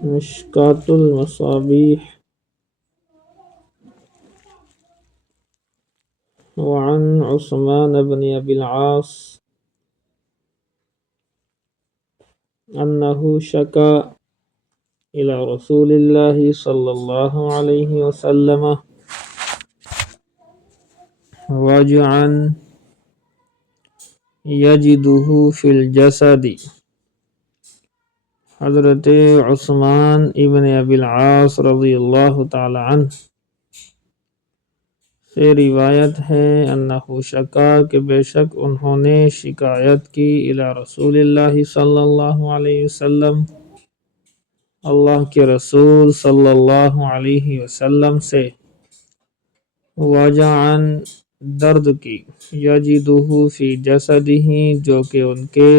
مشکاة المصابیح وعن عثمان بن ابی العاص انه شکا الى رسول اللہ صلی اللہ علیہ وسلم وجعا یجدہ فی الجسد۔ حضرت عثمان ابن ابی العاص رضی اللہ تعالی عنہ سے روایت ہے انہ شکا کہ بے شک انہوں نے شکایت کی الی رسول اللہ صلی اللہ علیہ وسلم اللہ کے رسول صلی اللہ علیہ وسلم سے وجعن درد کی یجدہ فی جسدہ جو کہ ان کے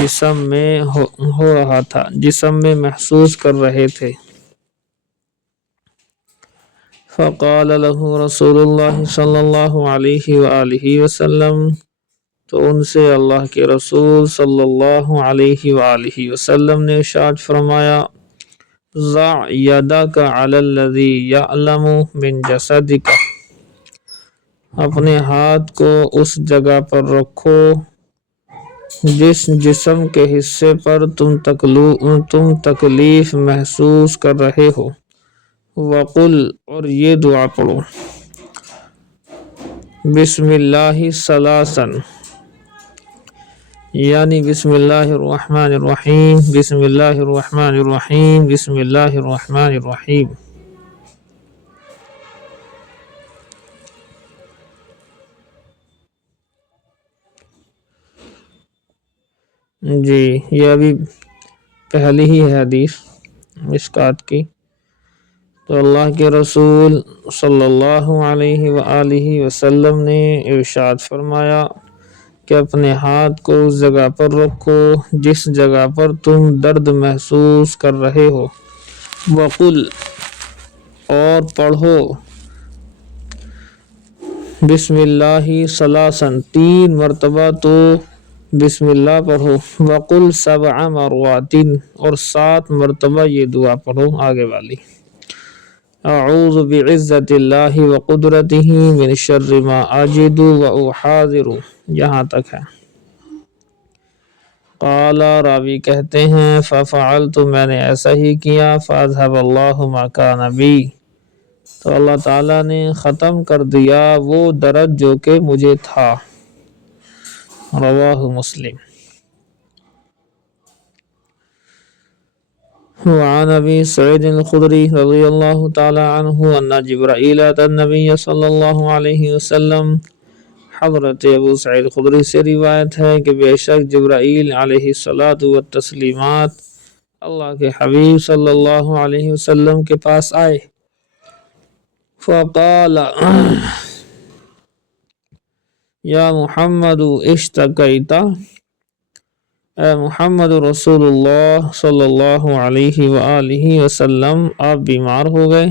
جسم میں ہو رہا تھا، جسم میں محسوس کر رہے تھے۔ فقال له رسول اللہ صلی اللہ علیہ وآلہ وسلم تو ان سے اللہ کے رسول صلی اللہ علیہ وآلہ وسلم نے ارشاد فرمایا ضع یدک علی الذی یعلم من جسدک، اپنے ہاتھ کو اس جگہ پر رکھو جس جسم کے حصے پر تم تکلیف محسوس کر رہے ہو، وقل اور یہ دعا پڑھو بسم اللہ ثلاثا، یعنی بسم اللہ الرحمن الرحیم بسم اللہ الرحمن الرحیم بسم اللہ الرحمن الرحیم۔ جی یہ ابھی پہلی ہی ہے حدیث مشکات کی۔ تو اللہ کے رسول صلی اللہ علیہ وآلہ وسلم نے ارشاد فرمایا کہ اپنے ہاتھ کو اس جگہ پر رکھو جس جگہ پر تم درد محسوس کر رہے ہو، وقل اور پڑھو بسم اللہ ثلاثا، 3 مرتبہ تو بسم اللہ پڑھو، وقل 7 مرات اور 7 مرتبہ یہ دعا پڑھو آگے والی، اعوذ بعزت اللہ وقدرتہ من شر ما اجد واحاذر، یہاں تک ہے۔ قال راوی کہتے ہیں ففعلت، میں نے ایسا ہی کیا، فاذهب اللہ ما کان بی، تو اللہ تعالیٰ نے ختم کر دیا وہ درد جو کہ مجھے تھا۔ رواہ مسلم۔ وعن ابی سعید الخدری رضی اللہ تعالی عنہ ان جبرائیل اتى النبی صلی اللہ علیہ وسلم، حضرت ابو سعید خدری سے روایت ہے کہ بے شک جبرائیل علیہ الصلاۃ والتسلیمات اللہ کے حبیب صلی اللہ علیہ وسلم کے پاس آئے، فقال یا محمد اشتکیت، اے محمد رسول اللہ صلی اللہ علیہ وآلہ وسلم آپ بیمار ہو گئے؟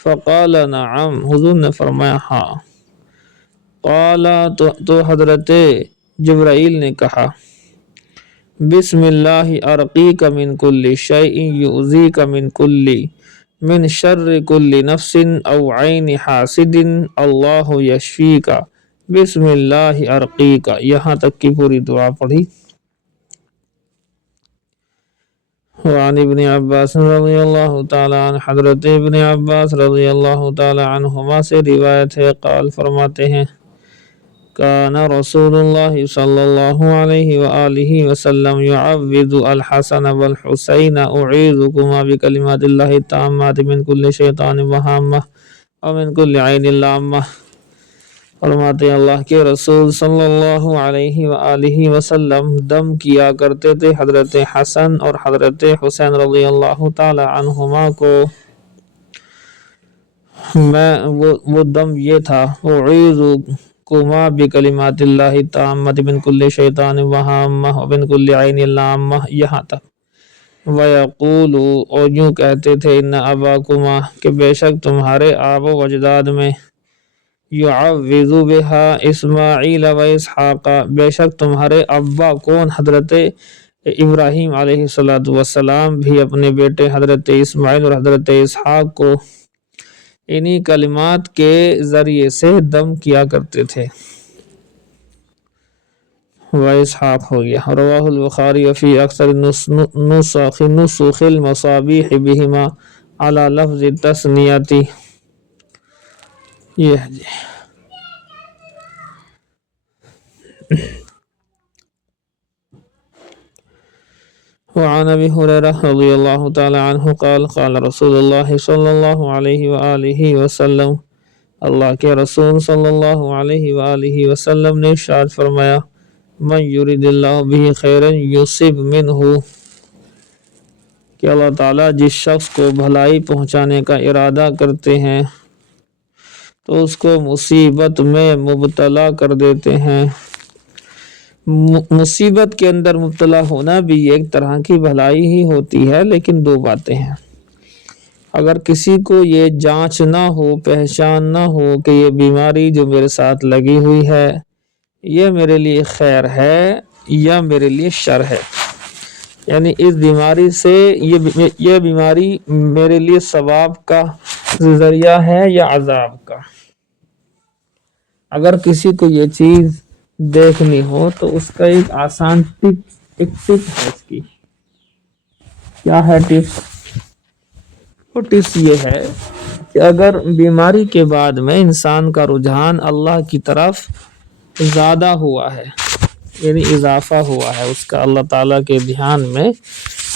فقال نعم، حضور نے فرمایا ہاں۔ قال تو حضرت جبرائیل نے کہا بسم اللہ ارقیک من کل شیء یؤذیک من شر کل نفس او عین حاسد اللہ یشفیک بسم اللہ ارقیک، یہاں تک کی پوری دعا پڑھی۔ وعن ابن عباس رضی اللہ تعالی عنہ، حضرت ابن عباس رضی اللہ تعالی عنہما سے روایت ہے، قال فرماتے ہیں کان رسول اللہ صلی اللہ علیہ وآلہ وسلم یعوذ الحسن والحسین اعیذکما بکلمات اللہ التامات من کل شیطان وہامہ ومن کل عین لامہ۔ فرماتے ہیں اللہ کے رسول صلی اللہ علیہ وآلہ وسلم دم کیا کرتے تھے حضرت حسن اور حضرت حسین رضی اللہ تعالی عنہما کو، وہ دم یہ تھا اعیذکما بکلمات اللہ التامات من کل شیطان وہامہ ومن کل عین لامہ، یہاں تک۔ وَيَقُولُ اور یوں کہتے تھے ان اباکما کہ بے شک تمہارے آب و اجداد میں یعوذ بہا اسماعیل و اسحاق، بے شک تمہارے ابا کون حضرت ابراہیم علیہ السلام بھی اپنے بیٹے حضرت اسماعیل اور حضرت اسحاق کو انہی کلمات کے ذریعے سے دم کیا کرتے تھے۔ واسحاق ہو گیا۔ رواہ البخاری فی اکثر نسخ المصابیح بہما علی لفظ تثنیتی۔ یہ ہے جی۔ وعن ابی ہریرہ رضی اللہ تعالی عنہ قال قال رسول اللہ صلی اللہ علیہ وآلہ وسلم، اللہ کے رسول صلی اللہ علیہ وآلہ وسلم نے ارشاد فرمایا، من یرید اللہ بہ خیرا یصب منہ، کہ اللہ تعالیٰ جس شخص کو بھلائی پہنچانے کا ارادہ کرتے ہیں تو اس کو مصیبت میں مبتلا کر دیتے ہیں۔ مصیبت کے اندر مبتلا ہونا بھی ایک طرح کی بھلائی ہی ہوتی ہے، لیکن دو باتیں ہیں۔ اگر کسی کو یہ جانچ نہ ہو، پہچان نہ ہو کہ یہ بیماری جو میرے ساتھ لگی ہوئی ہے یہ میرے لیے خیر ہے یا میرے لیے شر ہے، یعنی اس بیماری سے یہ بیماری میرے لیے ثواب کا ذریعہ ہے یا عذاب کا، اگر کسی کو یہ چیز دیکھنی ہو تو اس کا ایک آسان ٹپ ہے اس کی۔ کیا ہے ٹپس؟ وہ ٹپس یہ ہے کہ اگر بیماری کے بعد میں انسان کا رجحان اللہ کی طرف زیادہ ہوا ہے، یعنی اضافہ ہوا ہے، اس کا اللہ تعالیٰ کے دھیان میں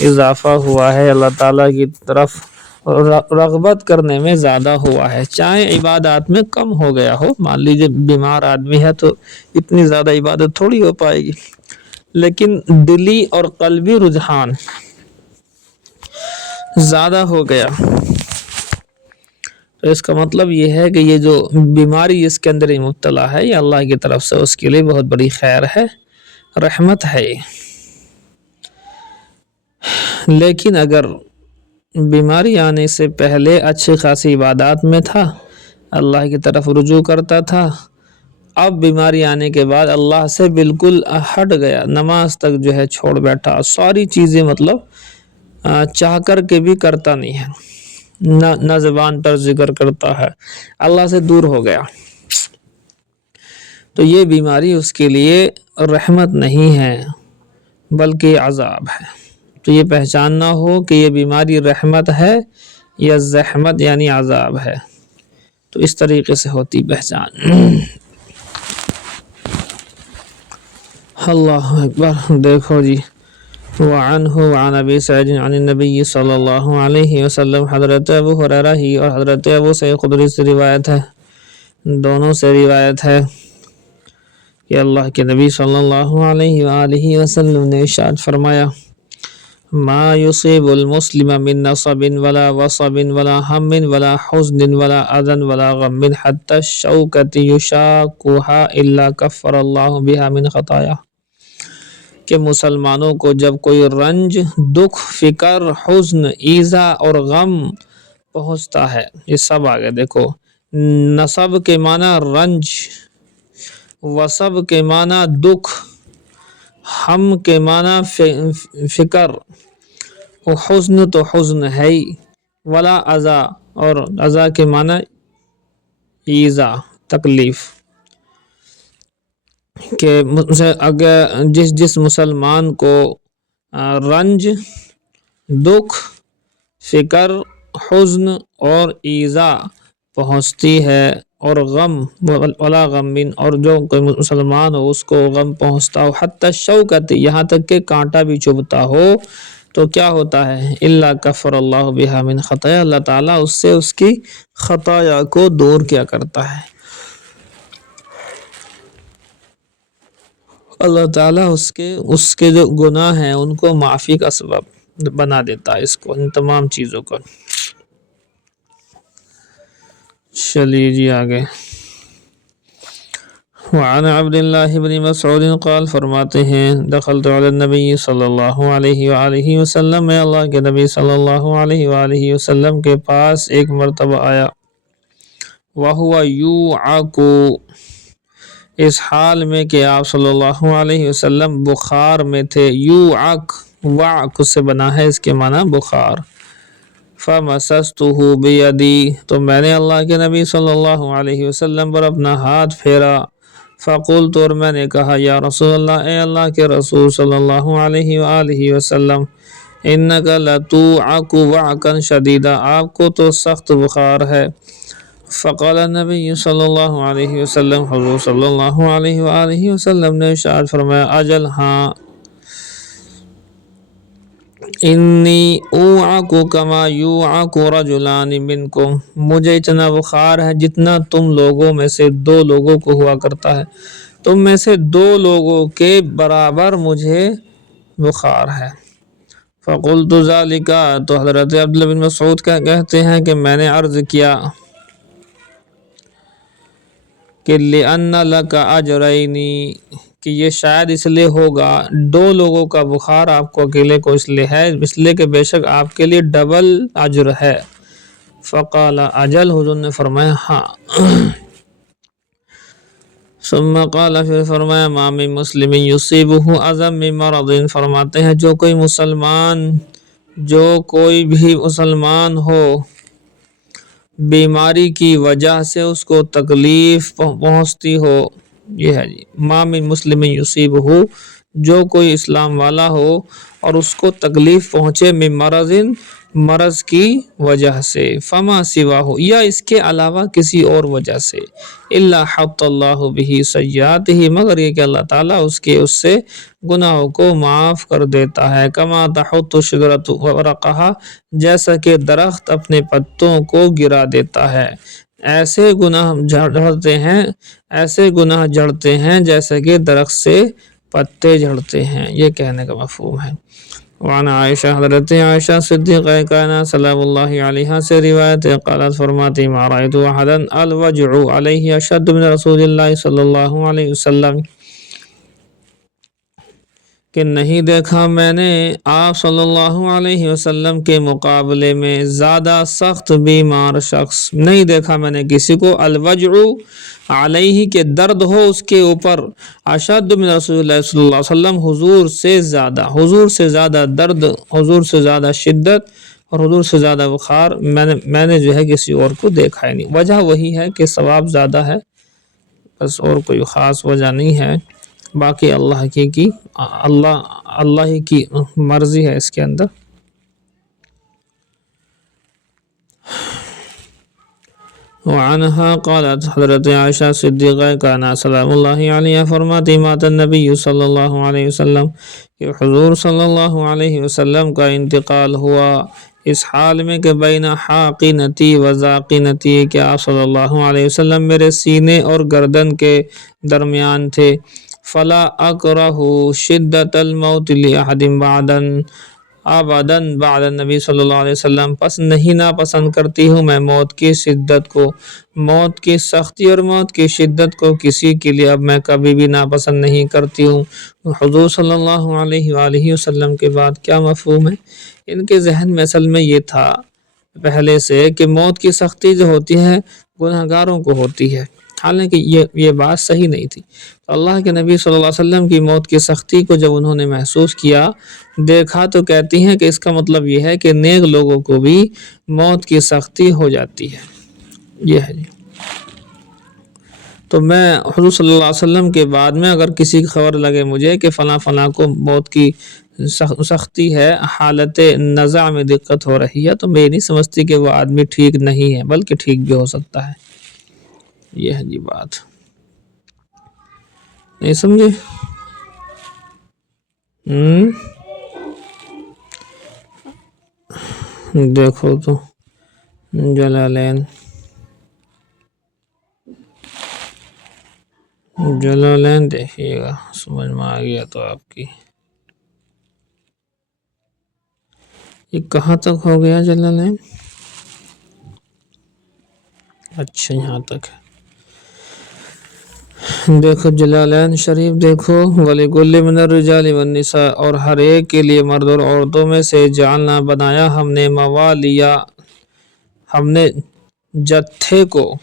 اضافہ ہوا ہے، اللہ تعالیٰ کی طرف رغبت کرنے میں زیادہ ہوا ہے، چاہے عبادات میں کم ہو گیا ہو، مان لیجئے بیمار آدمی ہے تو اتنی زیادہ عبادت تھوڑی ہو پائے گی، لیکن دلی اور قلبی رجحان زیادہ ہو گیا تو اس کا مطلب یہ ہے کہ یہ جو بیماری اس کے اندر ہی مبتلا ہے یہ اللہ کی طرف سے اس کے لیے بہت بڑی خیر ہے، رحمت ہے۔ لیکن اگر بیماری آنے سے پہلے اچھی خاصی عبادات میں تھا، اللہ کی طرف رجوع کرتا تھا، اب بیماری آنے کے بعد اللہ سے بالکل ہٹ گیا، نماز تک جو ہے چھوڑ بیٹھا، ساری چیزیں مطلب چاہ کر کے بھی کرتا نہیں ہے، نہ زبان پر ذکر کرتا ہے، اللہ سے دور ہو گیا، تو یہ بیماری اس کے لیے رحمت نہیں ہے بلکہ عذاب ہے۔ تو یہ پہچاننا ہو کہ یہ بیماری رحمت ہے یا زحمت یعنی عذاب ہے، تو اس طریقے سے ہوتی پہچان۔ اللہ اکبر۔ دیکھو جی، وعنہ وعن ابی سعید عن النبی صلی اللہ علیہ وسلم، حضرت ابو ہریرہ ہی اور حضرت ابو سعید خدری سے روایت ہے، دونوں سے روایت ہے کہ اللہ کے نبی صلی اللہ علیہ وآلہ وسلم نے ارشاد فرمایا، ما یصیب المسلم من نصب ولا وصب ولا ہم ولا حزن ولا اذى ولا غم حتى الشوکۃ یشاکها الا کفر اللہ بها من خطایا، کہ مسلمانوں کو جب کوئی رنج، دکھ، فکر، حزن، ایذا اور غم پہنچتا ہے، یہ سب آگے دیکھو، نصب کے معنی رنج، وصب کے معنی دکھ، ہم کے معنی فکر، اور حزن تو حزن ہے ہی، ولا اذا، اور اذا کے معنی ایذا، تکلیف، کہ اگر جس مسلمان کو رنج، دکھ، فکر، حزن اور ایذا پہنچتی ہے، اور غم، ولا غم، اور جو کوئی مسلمان ہو اس کو غم پہنچتا ہو، حتی الشوکۃ، یہاں تک کہ کانٹا بھی چبھتا ہو، تو کیا ہوتا ہے، الا کفر اللہ بها من خطایا، اللہ تعالیٰ اس سے اس کی خطایا کو دور کیا کرتا ہے، اللہ تعالیٰ اس کے جو گناہ ہیں ان کو معافی کا سبب بنا دیتا ہے، اس کو، ان تمام چیزوں کو۔ چلیے جی آگے۔ وعن عبد اللہ بن مسعود قال، فرماتے ہیں، دخلت علی النبی صلی اللہ علیہ وآلہ وسلم، میں اللہ کے نبی صلی اللہ علیہ وآلہ وسلم کے پاس ایک مرتبہ آیا، وَهُوَ يُوعَكُ، اس حال میں کہ آپ صلی اللہ علیہ وسلم بخار میں تھے. یوعک وعک سے بنا ہے، اس کے معنی بخار. فَمَسَسْتُهُ بِيَدِي تو میں نے اللہ کے نبی صلی اللہ علیہ وسلم پر اپنا ہاتھ پھیرا. فَقُلْتُ اور میں نے کہا یا رسول اللہ، اے اللہ کے رسول صلی اللہ علیہ وآلہ وسلم، اِنَّكَ لَتُوعَكُ وَعْكًا شَدِيدًا آپ کو تو سخت بخار ہے. فقال النبی صلی اللہ علیہ وسلم حضور صلی اللہ علیہ وآلہ وسلم نے ارشاد فرمایا اجل ہاں، انی اوعک کما یوعک رجلان منکم مجھے اتنا بخار ہے جتنا تم لوگوں میں سے دو لوگوں کو ہوا کرتا ہے، تم میں سے دو لوگوں کے برابر مجھے بخار ہے. فقلت ذالک تو حضرت عبداللہ بن مسعود کا کہتے ہیں کہ میں نے عرض کیا کہ لِأَنَّ لَكَ أَجْرَيْنِ کہ یہ شاید اس لیے ہوگا، دو لوگوں کا بخار آپ کو اکیلے کو اس لیے ہے، اس لیے کہ بے شک آپ کے لیے ڈبل اجر ہے. فقال اجل حضور نے فرمایا ہاں. ثم قال پھر فرمایا ما من مسلم یصیبہ اذی من مرض فرماتے ہیں جو کوئی بھی مسلمان ہو بیماری کی وجہ سے اس کو تکلیف پہنچتی ہو، یہ ہے جی ما من مسلم یصیبہ جو کوئی اسلام والا ہو اور اس کو تکلیف پہنچے من مرض کی وجہ سے، فما سواہ یا اس کے علاوہ کسی اور وجہ سے، الا حط اللہ بہ سیئاتہ مگر یہ کہ اللہ تعالیٰ اس سے گناہوں کو معاف کر دیتا ہے. کما تحط الشجرۃ ورقہا جیسا کہ درخت اپنے پتوں کو گرا دیتا ہے، ایسے گناہ جھڑتے ہیں جیسے کہ درخت سے پتے جھڑتے ہیں. یہ کہنے کا مفہوم ہے. وعن عائشہ حضرت عائشہ صدیقہ کائنات سلام اللہ علیہا سے روایت ہے قالت فرماتی ما رأیت احدا الوجع علیہ اشد من رسول اللہ صلی اللہ علیہ وسلم کہ نہیں دیکھا میں نے آپ صلی اللہ علیہ وسلم کے مقابلے میں زیادہ سخت بیمار شخص نہیں دیکھا میں نے کسی کو الوجع علیہ کے درد ہو اس کے اوپر اشد من رسول اللہ صلی اللہ علیہ وسلم حضور سے زیادہ درد، حضور سے زیادہ شدت اور حضور سے زیادہ بخار میں نے جو ہے کسی اور کو دیکھا ہی نہیں. وجہ وہی ہے کہ ثواب زیادہ ہے، بس اور کوئی خاص وجہ نہیں ہے. باقی اللہ ہی کی مرضی ہے اس کے اندر. وعنہا قالت حضرت عائشہ صدیقہ کائنات سلام اللہ علیہ فرماتی مات النبی صلی اللہ علیہ وسلم کہ حضور صلی اللہ علیہ وسلم کا انتقال ہوا اس حال میں کہ بین حاقنتی و ذاقنتی کہ آپ صلی اللہ علیہ وسلم میرے سینے اور گردن کے درمیان تھے. فلا اکرہ شدت الموت لأحد ابداً بعد النبی صلی اللہ علیہ وسلم پس نہیں ناپسند کرتی ہوں میں موت کی شدت کو، موت کی سختی اور موت کی شدت کو کسی کے لیے اب میں کبھی بھی ناپسند نہیں کرتی ہوں. حضور صلی اللہ علیہ وآلہ وسلم کے بعد کیا مفہوم ہے؟ ان کے ذہن میں اصل میں یہ تھا پہلے سے کہ موت کی سختی جو ہوتی ہے گناہگاروں کو ہوتی ہے، حالانکہ یہ بات صحیح نہیں تھی. تو اللہ کے نبی صلی اللہ علیہ وسلم کی موت کی سختی کو جب انہوں نے محسوس کیا دیکھا تو کہتی ہیں کہ اس کا مطلب یہ ہے کہ نیک لوگوں کو بھی موت کی سختی ہو جاتی ہے. یہ ہے جی. تو میں حضور صلی اللہ علیہ وسلم کے بعد میں اگر کسی کی خبر لگے مجھے کہ فلاں کو موت کی سختی ہے، حالت نزع میں دقت ہو رہی ہے، تو میں نہیں سمجھتی کہ وہ آدمی ٹھیک نہیں ہے بلکہ ٹھیک بھی ہو سکتا ہے. یہ ہے جی بات. نہیں سمجھے؟ دیکھو تو جلالین دیکھیے گا سمجھ میں آ گیا تو آپ کی. یہ کہاں تک ہو گیا جلالین؟ اچھا یہاں تک ہے. دیکھو جلالین شریف دیکھو وَلِكُلِّ مِنَ الرِّجَالِ وَالنِّسَاءِ اور ہر ایک کے لیے مرد اور عورتوں میں سے جعلنا بنایا ہم نے موالیا ہم نے جتھے کو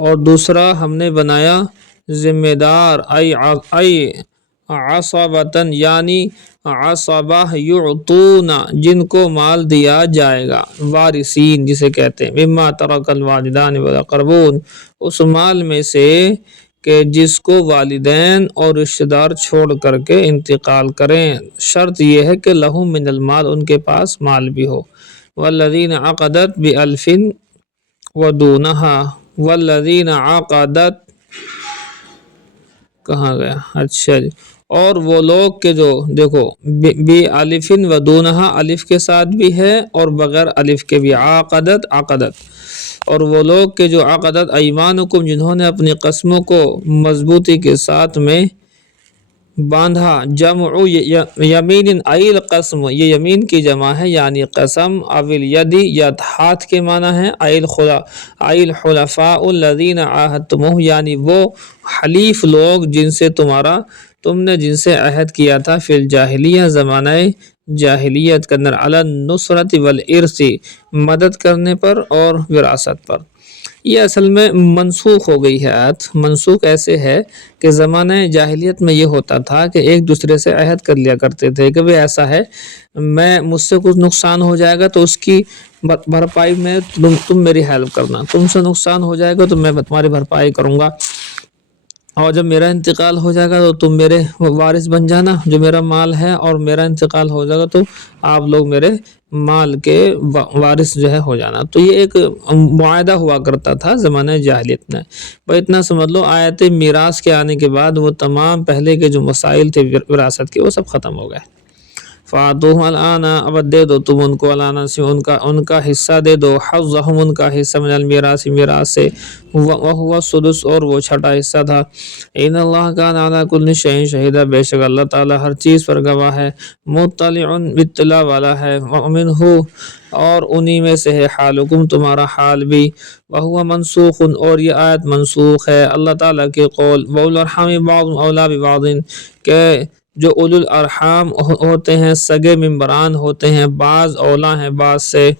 اور دوسرا ہم نے بنایا ذمہ دار ای عصبتن یعنی عصبہ یعطون جن کو مال دیا جائے گا، وارثین جسے کہتے ہیں، مما ترک الوالدان والاقربون اس مال میں سے کہ جس کو والدین اور رشتہ دار چھوڑ کر کے انتقال کریں، شرط یہ ہے کہ لہم من المال ان کے پاس مال بھی ہو، والذین عقدت بألف ودونہا والذین عقدت کہاں گیا، اچھا جی، اور وہ لوگ کہ جو دیکھو بی الفن و دونہا الف کے ساتھ بھی ہے اور بغیر الف کے بھی، عقدت اور وہ لوگ کہ جو عقدت ایمانکم جنہوں نے اپنی قسموں کو مضبوطی کے ساتھ میں باندھا، جمع یمین ایل قسم یہ یمین کی جمع ہے یعنی قسم، اول یدی یا ہاتھ کے معنی ہے، ایل حلفاء الذین عاہدتموہ یعنی وہ حلیف لوگ تم نے جن سے عہد کیا تھا، فی الجاہلیہ زمانہ جاہلیت کے اندر، علی النصرۃ والارث مدد کرنے پر اور وراثت پر۔ یہ اصل میں منسوخ ہو گئی ہے آیت، منسوخ ایسے ہے کہ زمانہ جاہلیت میں یہ ہوتا تھا کہ ایک دوسرے سے عہد کر لیا کرتے تھے کہ بھئی ایسا ہے مجھ سے کچھ نقصان ہو جائے گا تو اس کی بھرپائی میں تم میری ہیلپ کرنا، تم سے نقصان ہو جائے گا تو میں تمہاری بھرپائی کروں گا، اور جب میرا انتقال ہو جائے گا تو تم میرے وارث بن جانا، جو میرا مال ہے، اور میرا انتقال ہو جائے گا تو آپ لوگ میرے مال کے وارث جو ہے ہو جانا۔ تو یہ ایک معاہدہ ہوا کرتا تھا زمانہ جاہلیت میں۔ بھائی اتنا سمجھ لو آیت میراث کے آنے کے بعد وہ تمام پہلے کے جو مسائل تھے وراثت کے وہ سب ختم ہو گئے۔ فَآتُوهُمْ الْآنَ اب دے دو تم ان کو، الآن سے ان کا حصہ دے دو، حظہم ان کا حصہ، من المیراث میراث سے، وَهُوَ السُّدُسُ اور وہ چھٹا حصہ تھا۔ ان اللہ کان علی کل شیء شہیدا بے شک اللہ تعالی ہر چیز پر گواہ ہے، مطلع اطلاع والا ہے، ومنہ اور انہی میں سے ہے حالکم تمہارا حال بھی، وَهُوَ منسوخ اور یہ آیت منسوخ ہے اللہ تعالیٰ کے قول، وَأُولُو الْأَرْحَامِ بَعْضُهُمْ أَوْلَىٰ بِبَعْضٍ کہ جو اولو الارحام ہوتے ہیں، سگے ممبران ہوتے ہیں، بعض اولا ہیں بعض سے،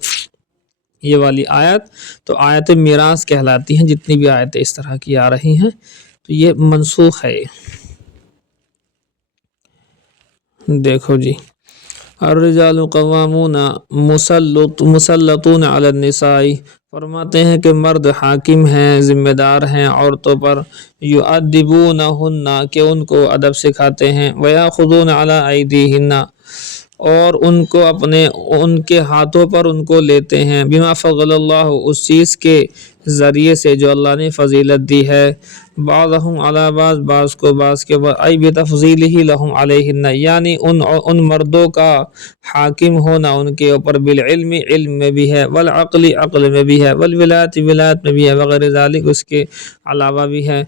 یہ والی آیت تو آیت میراث کہلاتی ہیں، جتنی بھی آیتیں اس طرح کی آ رہی ہیں تو یہ منسوخ ہے۔ دیکھو جی، الرجال قوامون مسلطون علی النساء فرماتے ہیں کہ مرد حاکم ہیں، ذمہ دار ہیں عورتوں پر، یؤدبونہن کہ ان کو ادب سکھاتے ہیں، ویاخذون علی ایدیہن اور ان کے ہاتھوں پر ان کو لیتے ہیں، بما فضل اللہ اس چیز کے ذریعے سے جو اللہ نے فضیلت دی ہے، بعضهم علی بعض کو بعض کے اوپر، ای بتفضیلہ لہم علیہن یعنی ان مردوں کا حاکم ہونا ان کے اوپر، بالعلم علم میں بھی ہے، والعقل عقل میں بھی ہے، والولایت ولایت میں بھی ہے، وغیر ذالک اس کے علاوہ بھی ہے،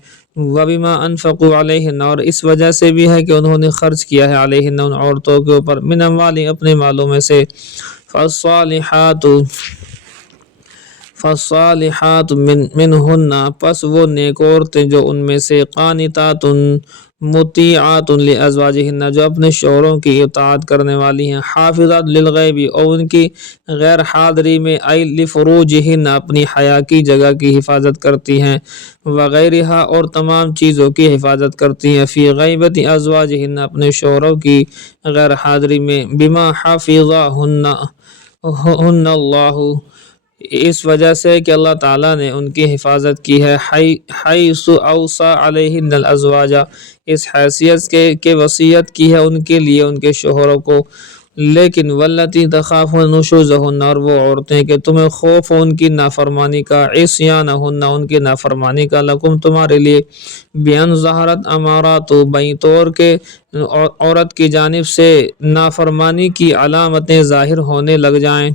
وبما انفقوا علیہن اور اس وجہ سے بھی ہے کہ انہوں نے خرچ کیا ہے علیہن ان عورتوں کے اوپر، من اموال اپنے مالوں میں سے، فالصالحات منہن پس وہ نیک عورتیں جو ان میں سے، قانتات مطیعات لازواجہن جو اپنے شوہروں کی اطاعت کرنے والی ہیں، حافظات للغیب اور ان کی غیر حاضری میں، ای لفروجہن اپنی حیا کی جگہ کی حفاظت کرتی ہیں، وغیرہا اور تمام چیزوں کی حفاظت کرتی ہیں، فی غیبت ازواجہن اپنے شوہروں کی غیر حاضری میں، بما حفظہن اللہ اس وجہ سے کہ اللہ تعالیٰ نے ان کی حفاظت کی ہے، حیث اوصی علیہن الازواج اس حیثیت کے وصیت کی ہے ان کے لیے ان کے شوہروں کو، لیکن واللتی تخافون نشوزہن اور وہ عورتیں کہ تمہیں خوف ہو ان کی نافرمانی کا، عصیانہن ان کی نافرمانی کا، لکم تمہارے لیے، بیان ظہرت امارات بیں طور کے عورت کی جانب سے نافرمانی کی علامتیں ظاہر ہونے لگ جائیں،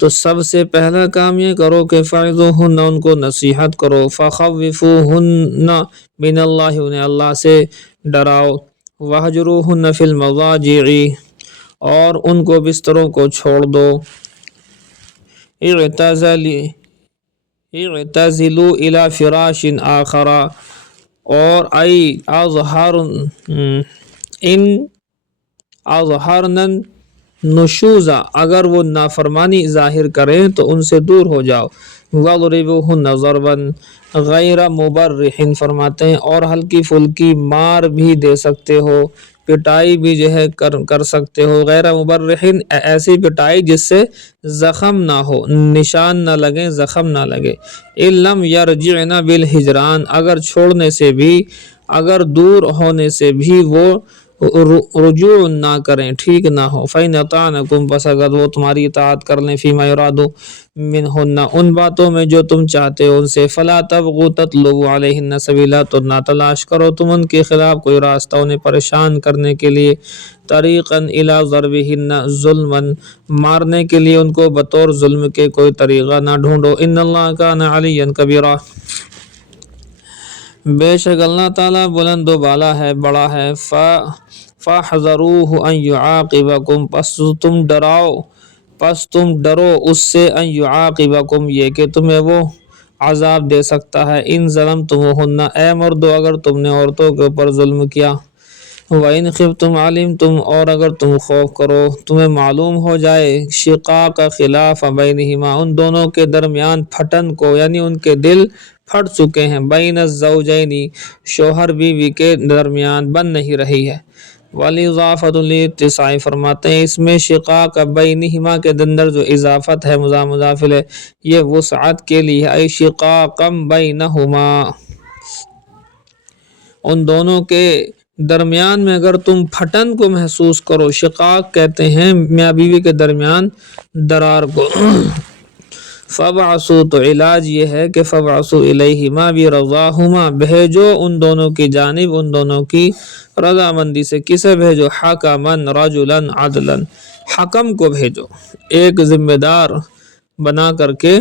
تو سب سے پہلا کام یہ کرو کہ فعظوہن ان کو نصیحت کرو، فخوفوہن من اللہ انہیں اللہ سے ڈراؤ، وہجروہن فی المضاجع اور ان کو بستروں کو چھوڑ دو، اعتزلوا الی فراش آخر اور ان اظہرن نشوزا اگر وہ نافرمانی ظاہر کریں تو ان سے دور ہو جاؤ، وَضْرِبُوهُنَّ ضَرْبًا غَيْرَ مُبَرِّحٍ فرماتے ہیں اور ہلکی پھلکی مار بھی دے سکتے ہو، پٹائی بھی جو ہے کر سکتے ہو، غیر مبرحین ایسی پٹائی جس سے زخم نہ ہو، نشان نہ لگے، زخم نہ لگے، اِلَّمْ يَرْجِعْنَ بِالْحِجْرَانِ اگر چھوڑنے سے بھی، اگر دور ہونے سے بھی وہ رجوع نہ کریں، ٹھیک نہ ہو، فَإِنْ أَطَعْنَكُمْ بس اگر وہ تمہاری اطاعت کر لیں، فِيمَا يُرَادُ مِنْهُنَّ ان باتوں میں جو تم چاہتے ہو ان سے، فَلَا تَبْغُوا تَطْلُبُوا عَلَيْهِنَّ سَبِيلًا تو نہ تلاش کرو تم ان کے خلاف کوئی راستہ انہیں پریشان کرنے کے لیے، طَرِيقًا إِلَى ضَرْبِهِنَّ ظُلْمًا مارنے کے لیے ان کو بطور ظلم کے کوئی طریقہ نہ ڈھونڈو، إِنَّ اللَّهَ كَانَ عَلِيًّا كَبِيرًا بے شک اللہ تعالیٰ بلند و بالا ہے، بڑا ہے، فَاحْذَرُوهُ أَن يُعَاقِبَكُمْ پس تم ڈرو اس سے، أَن يُعَاقِبَكُمْ یہ کہ تمہیں وہ عذاب دے سکتا ہے، إِن ظَلَمْتُمُوهُنَّ اے مردو اگر تم نے عورتوں کے اوپر ظلم کیا، وَإِنْ خِفْتُمْ عَلِمْتُمْ اور اگر تم خوف کرو، تمہیں معلوم ہو جائے، شقاق خلاف بینہما ان دونوں کے درمیان پھٹن کو، یعنی ان کے دل پھٹ چکے ہیں، بین الزوجین شوہر بیوی کے درمیان بن نہیں رہی ہے، والاضافۃ للاتساع فرماتے ہیں اس میں شقاق بینہما کے اندر جو اضافت ہے مضاف مضاف الیہ یہ وسعت کے لیے، ای شقاقا بینہما ان دونوں کے درمیان میں اگر تم پھٹن کو محسوس کرو، شقاق کہتے ہیں میاں بیوی کے درمیان درار کو، فَبْعَثُوا تو علاج یہ ہے کہ فَبْعَثُوا إِلَيْهِمَا بِرَضَاهُمَا بھیجو ان دونوں کی جانب ان دونوں کی رضامندی سے، کسے بھیجو، حَكَمًا رَجُلًا عَدْلًا حکم کو بھیجو، ایک ذمہ دار بنا کر کے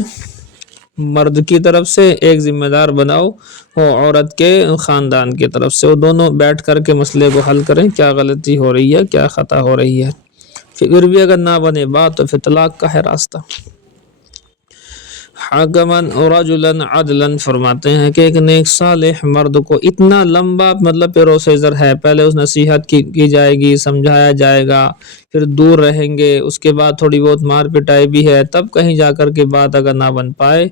مرد کی طرف سے، ایک ذمہ دار بناؤ وہ عورت کے خاندان کی طرف سے، وہ دونوں بیٹھ کر کے مسئلے کو حل کریں، کیا غلطی ہو رہی ہے، کیا خطا ہو رہی ہے، پھر بھی اگر نہ بنے بات تو پھر طلاق کا ہے راستہ۔ حَكَمًا رَجُلًا عَدْلًا فرماتے ہیں کہ ایک نیک صالح مرد کو، اتنا لمبا مطلب پروسیجر ہے، پہلے اس نصیحت کی جائے گی، سمجھایا جائے گا، پھر دور رہیں گے، اس کے بعد تھوڑی بہت مار پٹائی بھی ہے، تب کہیں جا کر کے بات اگر نہ بن پائے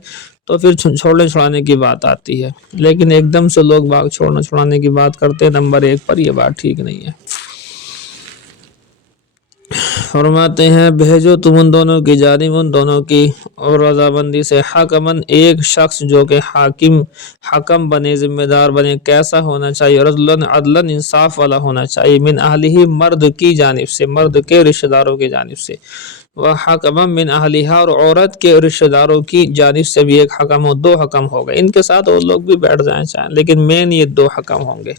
تو پھر چھوڑنے چھڑانے کی بات آتی ہے، لیکن ایک دم سے لوگ باغ چھوڑنے چھڑانے کی بات کرتے ہیں نمبر ایک پر، یہ بات ٹھیک نہیں ہے۔ فرماتے ہیں بھیجو تم ان دونوں کی جانب ان دونوں کی اور رضامندی سے، حکمن ایک شخص جو کہ حکم بنے، ذمہ دار بنے، کیسا ہونا چاہیے، رجلاً عدلاً انصاف والا ہونا چاہیے، من اہلہ مرد کی جانب سے، مرد کے رشتہ داروں کی جانب سے، وحکما من اہلہا اور عورت کے رشتہ داروں کی جانب سے بھی ایک حکم ہو، دو حکم ہو گئے، ان کے ساتھ اور لوگ بھی بیٹھ جائیں چاہیں، لیکن مین یہ دو حکم ہوں گے۔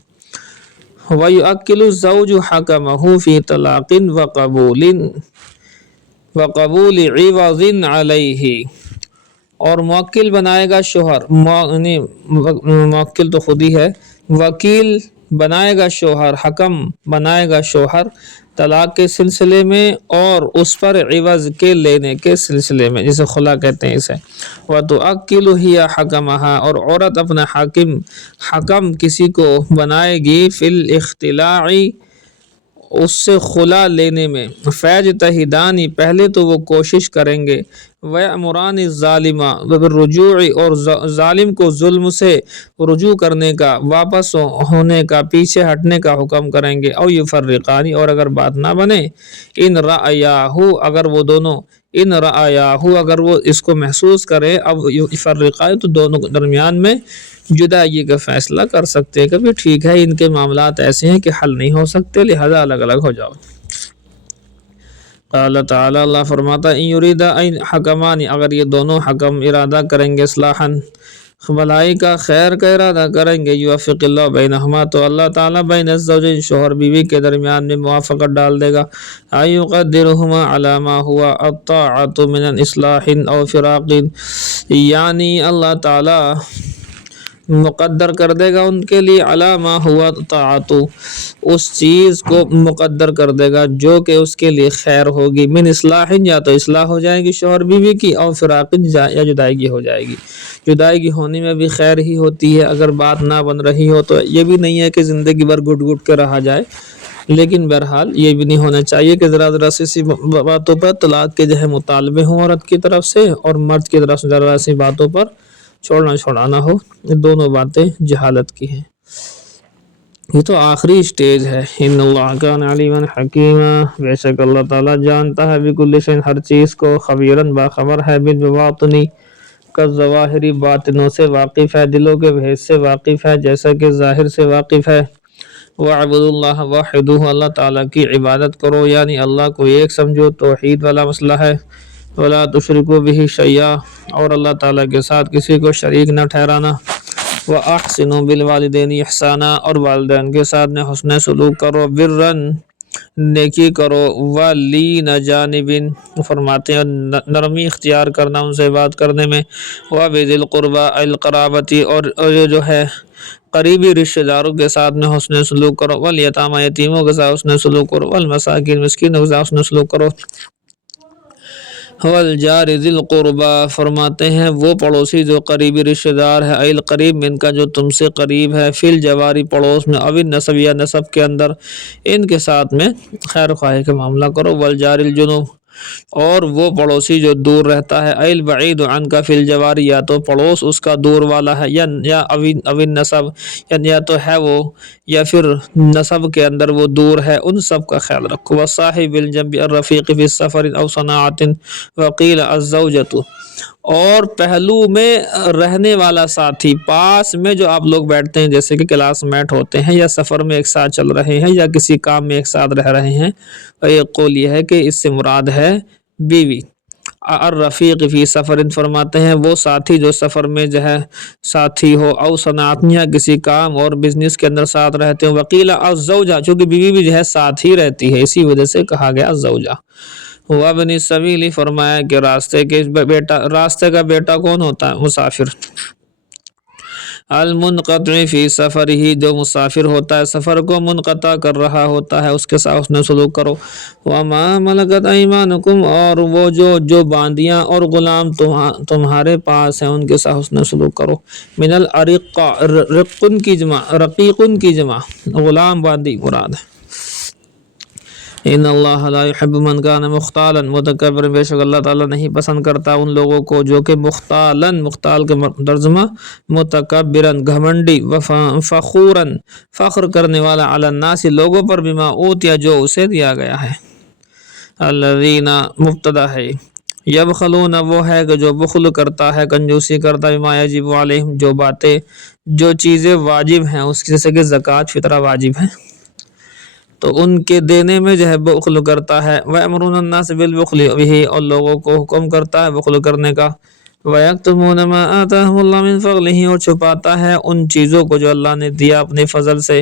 وَيُؤَكِّلُ الزَّوْجُ حَكَمَهُ فِي طَلَاقٍ وَقَبُولِ عِوَضٍ عَلَيْهِ اور موکل بنائے گا شوہر، موکل تو خود ہی ہے، وکیل بنائے گا شوہر، حکم بنائے گا شوہر طلاق کے سلسلے میں اور اس پر عوض کے لینے کے سلسلے میں، جسے خلا کہتے ہیں اسے، وَتُؤَكِّلُ هِيَ حَكَمَهَا اور عورت اپنا حکم کسی کو بنائے گی، فی الاختلاع اس سے خلا لینے میں، فَيَجْتَهِدَانِ پہلے تو وہ کوشش کریں گے، وَيَأْمُرَانِ الظَّالِمَ بالرجوع اور ظالم کو ظلم سے رجوع کرنے کا، واپس ہونے کا، پیچھے ہٹنے کا حکم کریں گے، او یفرقان اور اگر بات نہ بنے، ان رأیاہ اگر وہ دونوں، ان رأیاہ اگر وہ اس کو محسوس کرے، اب یفرقان تو دونوں درمیان میں جدائی کا فیصلہ کر سکتے ہیں، کبھی ٹھیک ہے ان کے معاملات ایسے ہیں کہ حل نہیں ہو سکتے، لہذا الگ الگ ہو جاؤ۔ قال تعالی اللہ فرماتا ان یریدا ان حکمان اگر یہ دونوں حکم ارادہ کریں گے، اصلاحا بھلائی کا، خیر کا ارادہ کریں گے، یوفق اللہ بینہما تو اللہ تعالیٰ بین الزوجین شوہر بیوی کے درمیان میں موافقت ڈال دے گا، یقدرہما علی ما ہوا الطاعۃ من اصلاح او فراق یعنی اللہ تعالیٰ مقدر کر دے گا ان کے لیے علی ما ہوا طاعت اس چیز کو مقدر کر دے گا جو کہ اس کے لیے خیر ہوگی، من اصلاح یا تو اصلاح ہو جائے گی شوہر بیوی کی، اور فراق یا جدائیگی ہو جائے گی، جدائیگی ہونے میں بھی خیر ہی ہوتی ہے، اگر بات نہ بن رہی ہو تو یہ بھی نہیں ہے کہ زندگی بھر گھٹ گھٹ کے رہا جائے، لیکن بہرحال یہ بھی نہیں ہونا چاہیے کہ ذرا سی باتوں پر طلاق کے مطالبے ہوں عورت کی طرف سے، اور مرد کی طرف سے ذرا سی باتوں پر چھوڑنا ہو. یہ دونوں باتیں جہالت کی ہیں. یہ تو آخری سٹیج ہے. ان اللہ کان علیما حکیما، بے شک اللہ تعالیٰ جانتا ہے بکل شیء ہر چیز کو، خبیراً باخبر ہے، بالبواطنی کا ظواہری باطنوں سے واقف ہے، دلوں کے بھید سے واقف ہے جیسا کہ ظاہر سے واقف ہے. وَاعْبُدُوا اللَّهَ وَحِدُوهُ، اللہ تعالیٰ کی عبادت کرو، یعنی اللہ کو ایک سمجھو، توحید والا مسئلہ ہے. وَلَا تُشْرِكُوا بِهِ شَيْئًا، اور اللہ تعالیٰ کے ساتھ کسی کو شریک نہ ٹھہرانا. وَأَحْسِنُوا بِالْوَالِدَيْنِ إِحْسَانًا، اور والدین کے ساتھ حسن سلوک کرو. بِرًّا، نیکی کرو. وَلِينَ جَانِبٍ، فرماتے ہیں نرمی اختیار کرنا ان سے بات کرنے میں. وَبِذِي الْقُرْبَى الْقَرَابَةِ، اور یہ جو ہے قریبی رشتہ داروں کے ساتھ حسن سلوک کرو. والیتامی، یتیموں کے ساتھ حسن سلوک کرو. والمساکین، مسکینوں کے ساتھ حسن سلوک کرو. والجار ذی القربى، فرماتے ہیں وہ پڑوسی جو قریبی رشتہ دار ہے، القریب من کا جو تم سے قریب ہے، فی الجواری پڑوس میں، او النسب یا نسب کے اندر، ان کے ساتھ میں خیر خواہی کا معاملہ کرو. والجار الجنوب، اور وہ پڑوسی جو دور رہتا ہے، البعید عنک فی الجواری، یا تو پڑوس اس کا دور والا ہے، یا او النسب، یا تو ہے وہ، یا پھر نسب کے اندر وہ دور ہے، ان سب کا خیال رکھو. وصاحب الجنب الرفیق فی السفر او صناعۃ وقیل الزوجۃ، اور پہلو میں رہنے والا ساتھی، پاس میں جو آپ لوگ بیٹھتے ہیں، جیسے کہ کلاس میٹ ہوتے ہیں، یا سفر میں ایک ساتھ چل رہے ہیں، یا کسی کام میں ایک ساتھ رہ رہے ہیں. ایک قول یہ ہے کہ اس سے مراد ہے بیوی. الرفیق فی سفر، فرماتے ہیں وہ ساتھی جو سفر میں جو ہے ساتھی ہو، او صنعت، یا کسی کام اور بزنس کے اندر ساتھ رہتے ہو. وقیل الزوجہ، چونکہ بیوی بھی جو ہے ساتھ ہی رہتی ہے، اسی وجہ سے کہا گیا الزوجہ. وابن السبیل، فرمایا کہ راستے کا بیٹا کون ہوتا ہے؟ مسافر. المنقطع فی سفرہ، جو مسافر ہوتا ہے سفر کو منقطع کر رہا ہوتا ہے، اس کے ساتھ حسن سلوک کرو. وما ملکت ایمانکم، اور وہ جو باندیاں اور غلام تمہارے پاس ہیں، ان کے ساتھ حسن سلوک کرو. من الارقہ، رقیقن کی جمع غلام باندی مراد ہے. ان اللہ لا يحب من كان مختالا متکبر، بے شک اللہ تعالیٰ نہیں پسند کرتا ان لوگوں کو جو کہ مختال کے ترجمہ متکبرا، گھمنڈی، فخورا، فخر کرنے والا، علی الناس، لوگوں پر، بما اوتیا، جو اسے دیا گیا ہے. الذین، مبتدا ہے. یبخلون، وہ ہے کہ جو بخل کرتا ہے، کنجوسی کرتا ہے، بما یجب علیہم، جو چیزیں واجب ہیں اس جیسے کہ زکوٰۃ، فطرہ واجب ہے تو ان کے دینے میں جو ہے بخل کرتا ہے. وَيَأْمُرُونَ النَّاسَ بِالْبُخْلِ بِهِ، اور لوگوں کو حکم کرتا ہے بخل کرنے کا. وَيَكْتُمُونَ مَا آتَاهُمُ اللَّهُ مِنْ فَضْلِهِ، اور چھپاتا ہے ان چیزوں کو جو اللہ نے دیا اپنے فضل سے.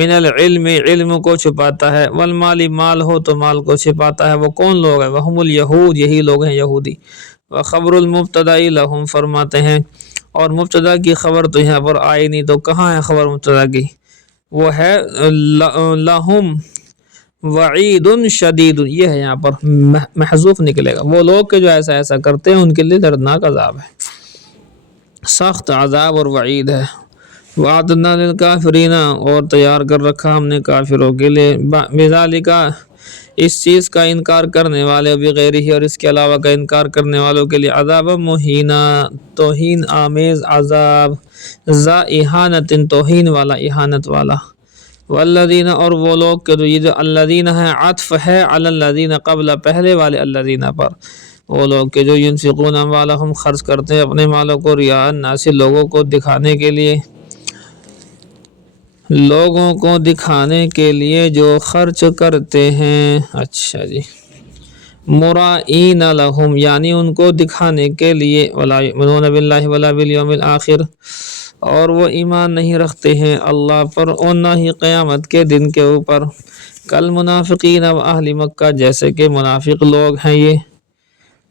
من العلم، علم کو چھپاتا ہے. والمال، مال ہو تو مال کو چھپاتا ہے. وہ کون لوگ ہیں؟ وَهُمُ الْيَهُودُ، یہی لوگ ہیں یہودی. وَخَبْرُ الْمُبْتَدَإِ لَهُمْ، فرماتے ہیں اور مبتدا کی خبر تو یہاں پر آئی نہیں، تو کہاں ہے خبر مبتدا کی؟ وہ ہے لہم وعید شدید، یہ ہے یہاں پر محذوف نکلے گا. وہ لوگ کہ جو ایسا کرتے ہیں ان کے لیے دردناک عذاب ہے، سخت عذاب اور وعید ہے. وَأَعْتَدْنَا لِلْكَافِرِينَ، اور تیار کر رکھا ہم نے کافروں کے لیے، بذالک، اس چیز کا انکار کرنے والے، بغیر ہی، اور اس کے علاوہ کا انکار کرنے والوں کے لیے، عذاب مہینہ، توہین آمیز عذاب، ذا اہانت، توہین والا، اہانت والا. والذین، اور وہ لوگ کہ یہ جو الذین ہے عطف ہے علی الذین قبل، پہلے والے الذین پر، وہ لوگ کہ جو ينفقون اموالہم، خرچ کرتے ہیں اپنے مالوں کو، ریا الناس، لوگوں کو دکھانے کے لیے، لوگوں کو دکھانے کے لیے جو خرچ کرتے ہیں. اچھا جی. مرائین لہم، یعنی ان کو دکھانے کے لیے. ولا یؤمنون باللہ ولا بالیوم الآخر، اور وہ ایمان نہیں رکھتے ہیں اللہ پر اور نہ ہی قیامت کے دن کے اوپر. کل منافقین و اہل مکہ، جیسے کہ منافق لوگ ہیں یہ،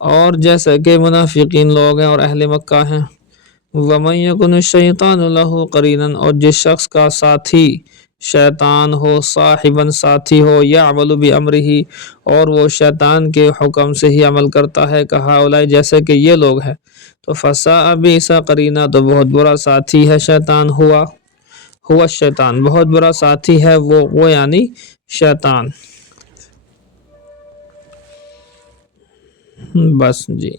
اور جیسے کہ منافقین لوگ ہیں اور اہل مکہ ہیں. وَمَن يَكُنِ الشَّيْطَانُ لَهُ قَرِينًا، اور جس شخص کا ساتھی شیطان ہو، صاحباً ساتھی ہو، یعمل بِأَمْرِهِ، اور وہ شیطان کے حکم سے ہی عمل کرتا ہے، کہا اولئک، جیسے کہ یہ لوگ ہیں، تو فساء بئس قرینا، تو بہت برا ساتھی ہے شیطان ہوا. ہوا شیطان، بہت بڑا ساتھی ہے وہ یعنی شیطان۔ بس جی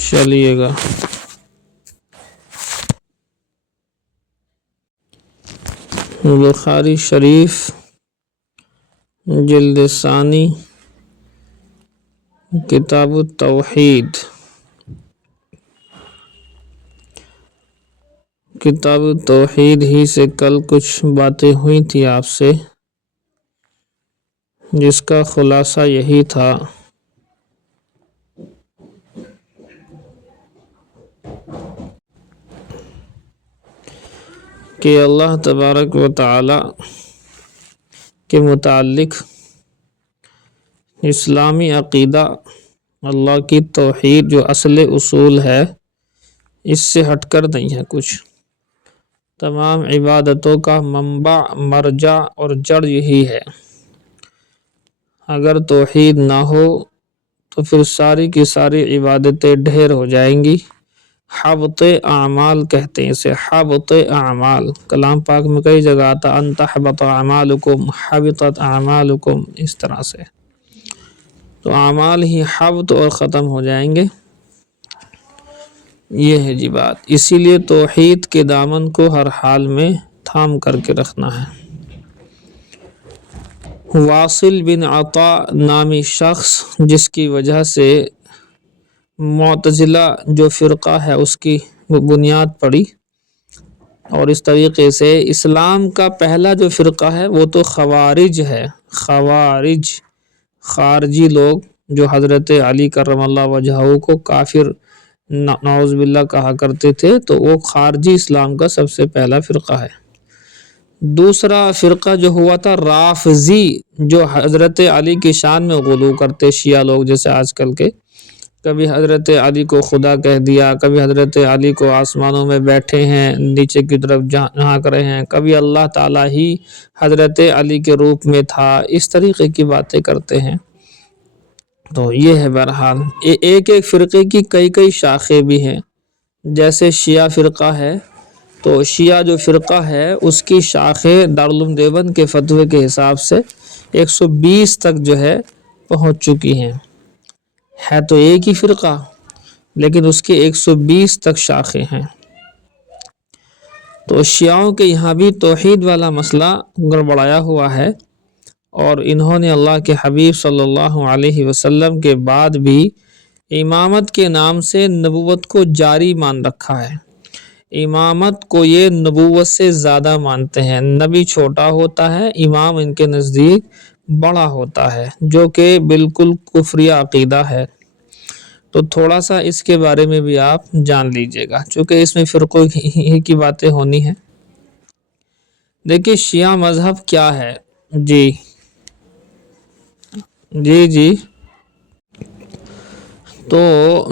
چلیے گا۔ بخاری شریف جلد ثانی کتاب التوحید، کتاب التوحید ہی سے کل کچھ باتیں ہوئی تھی آپ سے، جس کا خلاصہ یہی تھا کہ اللہ تبارک و تعالی کے متعلق اسلامی عقیدہ، اللہ کی توحید جو اصل اصول ہے، اس سے ہٹ کر نہیں ہے کچھ۔ تمام عبادتوں کا منبع، مرجع اور جڑ یہی ہے۔ اگر توحید نہ ہو تو پھر ساری کی ساری عبادتیں ڈھیر ہو جائیں گی۔ حبط اعمال کہتے ہیں اسے، حبط اعمال۔ کلام پاک میں کئی جگہ آتا ان تحبط اعمالکم، حبطت اعمالکم، اس طرح سے۔ تو اعمال ہی حبط اور ختم ہو جائیں گے، یہ ہے جی بات۔ اسی لیے توحید کے دامن کو ہر حال میں تھام کر کے رکھنا ہے۔ واصل بن عطا نامی شخص، جس کی وجہ سے معتزلہ جو فرقہ ہے اس کی بنیاد پڑی، اور اس طریقے سے اسلام کا پہلا جو فرقہ ہے وہ تو خوارج ہے۔ خوارج، خارجی لوگ جو حضرت علی کرم اللہ وجہہ کو کافر نعوذ باللہ کہا کرتے تھے، تو وہ خارجی اسلام کا سب سے پہلا فرقہ ہے۔ دوسرا فرقہ جو ہوا تھا رافضی، جو حضرت علی کی شان میں غلو کرتے، شیعہ لوگ جیسے آج کل کے، کبھی حضرت علی کو خدا کہہ دیا، کبھی حضرت علی کو آسمانوں میں بیٹھے ہیں نیچے کی طرف جھانک رہے ہیں، کبھی اللہ تعالیٰ ہی حضرت علی کے روپ میں تھا، اس طریقے کی باتیں کرتے ہیں۔ تو یہ ہے بہرحال ایک ایک فرقے کی کئی شاخیں بھی ہیں۔ جیسے شیعہ فرقہ ہے، تو شیعہ جو فرقہ ہے اس کی شاخیں دارالعلوم دیوبند کے فتوے کے حساب سے 120 تک جو ہے پہنچ چکی ہیں۔ ہے تو ایک ہی فرقہ، لیکن اس کے 120 تک شاخیں ہیں۔ تو شیعوں کے یہاں بھی توحید والا مسئلہ گڑبڑایا ہوا ہے، اور انہوں نے اللہ کے حبیب صلی اللہ علیہ وسلم کے بعد بھی امامت کے نام سے نبوت کو جاری مان رکھا ہے۔ امامت کو یہ نبوت سے زیادہ مانتے ہیں۔ نبی چھوٹا ہوتا ہے، امام ان کے نزدیک بڑا ہوتا ہے، جو کہ بالکل کفریہ عقیدہ ہے۔ تو تھوڑا سا اس کے بارے میں بھی آپ جان لیجئے گا، چونکہ اس میں فرقوں کی باتیں ہونی ہیں۔ دیکھیے شیعہ مذہب کیا ہے؟ جی تو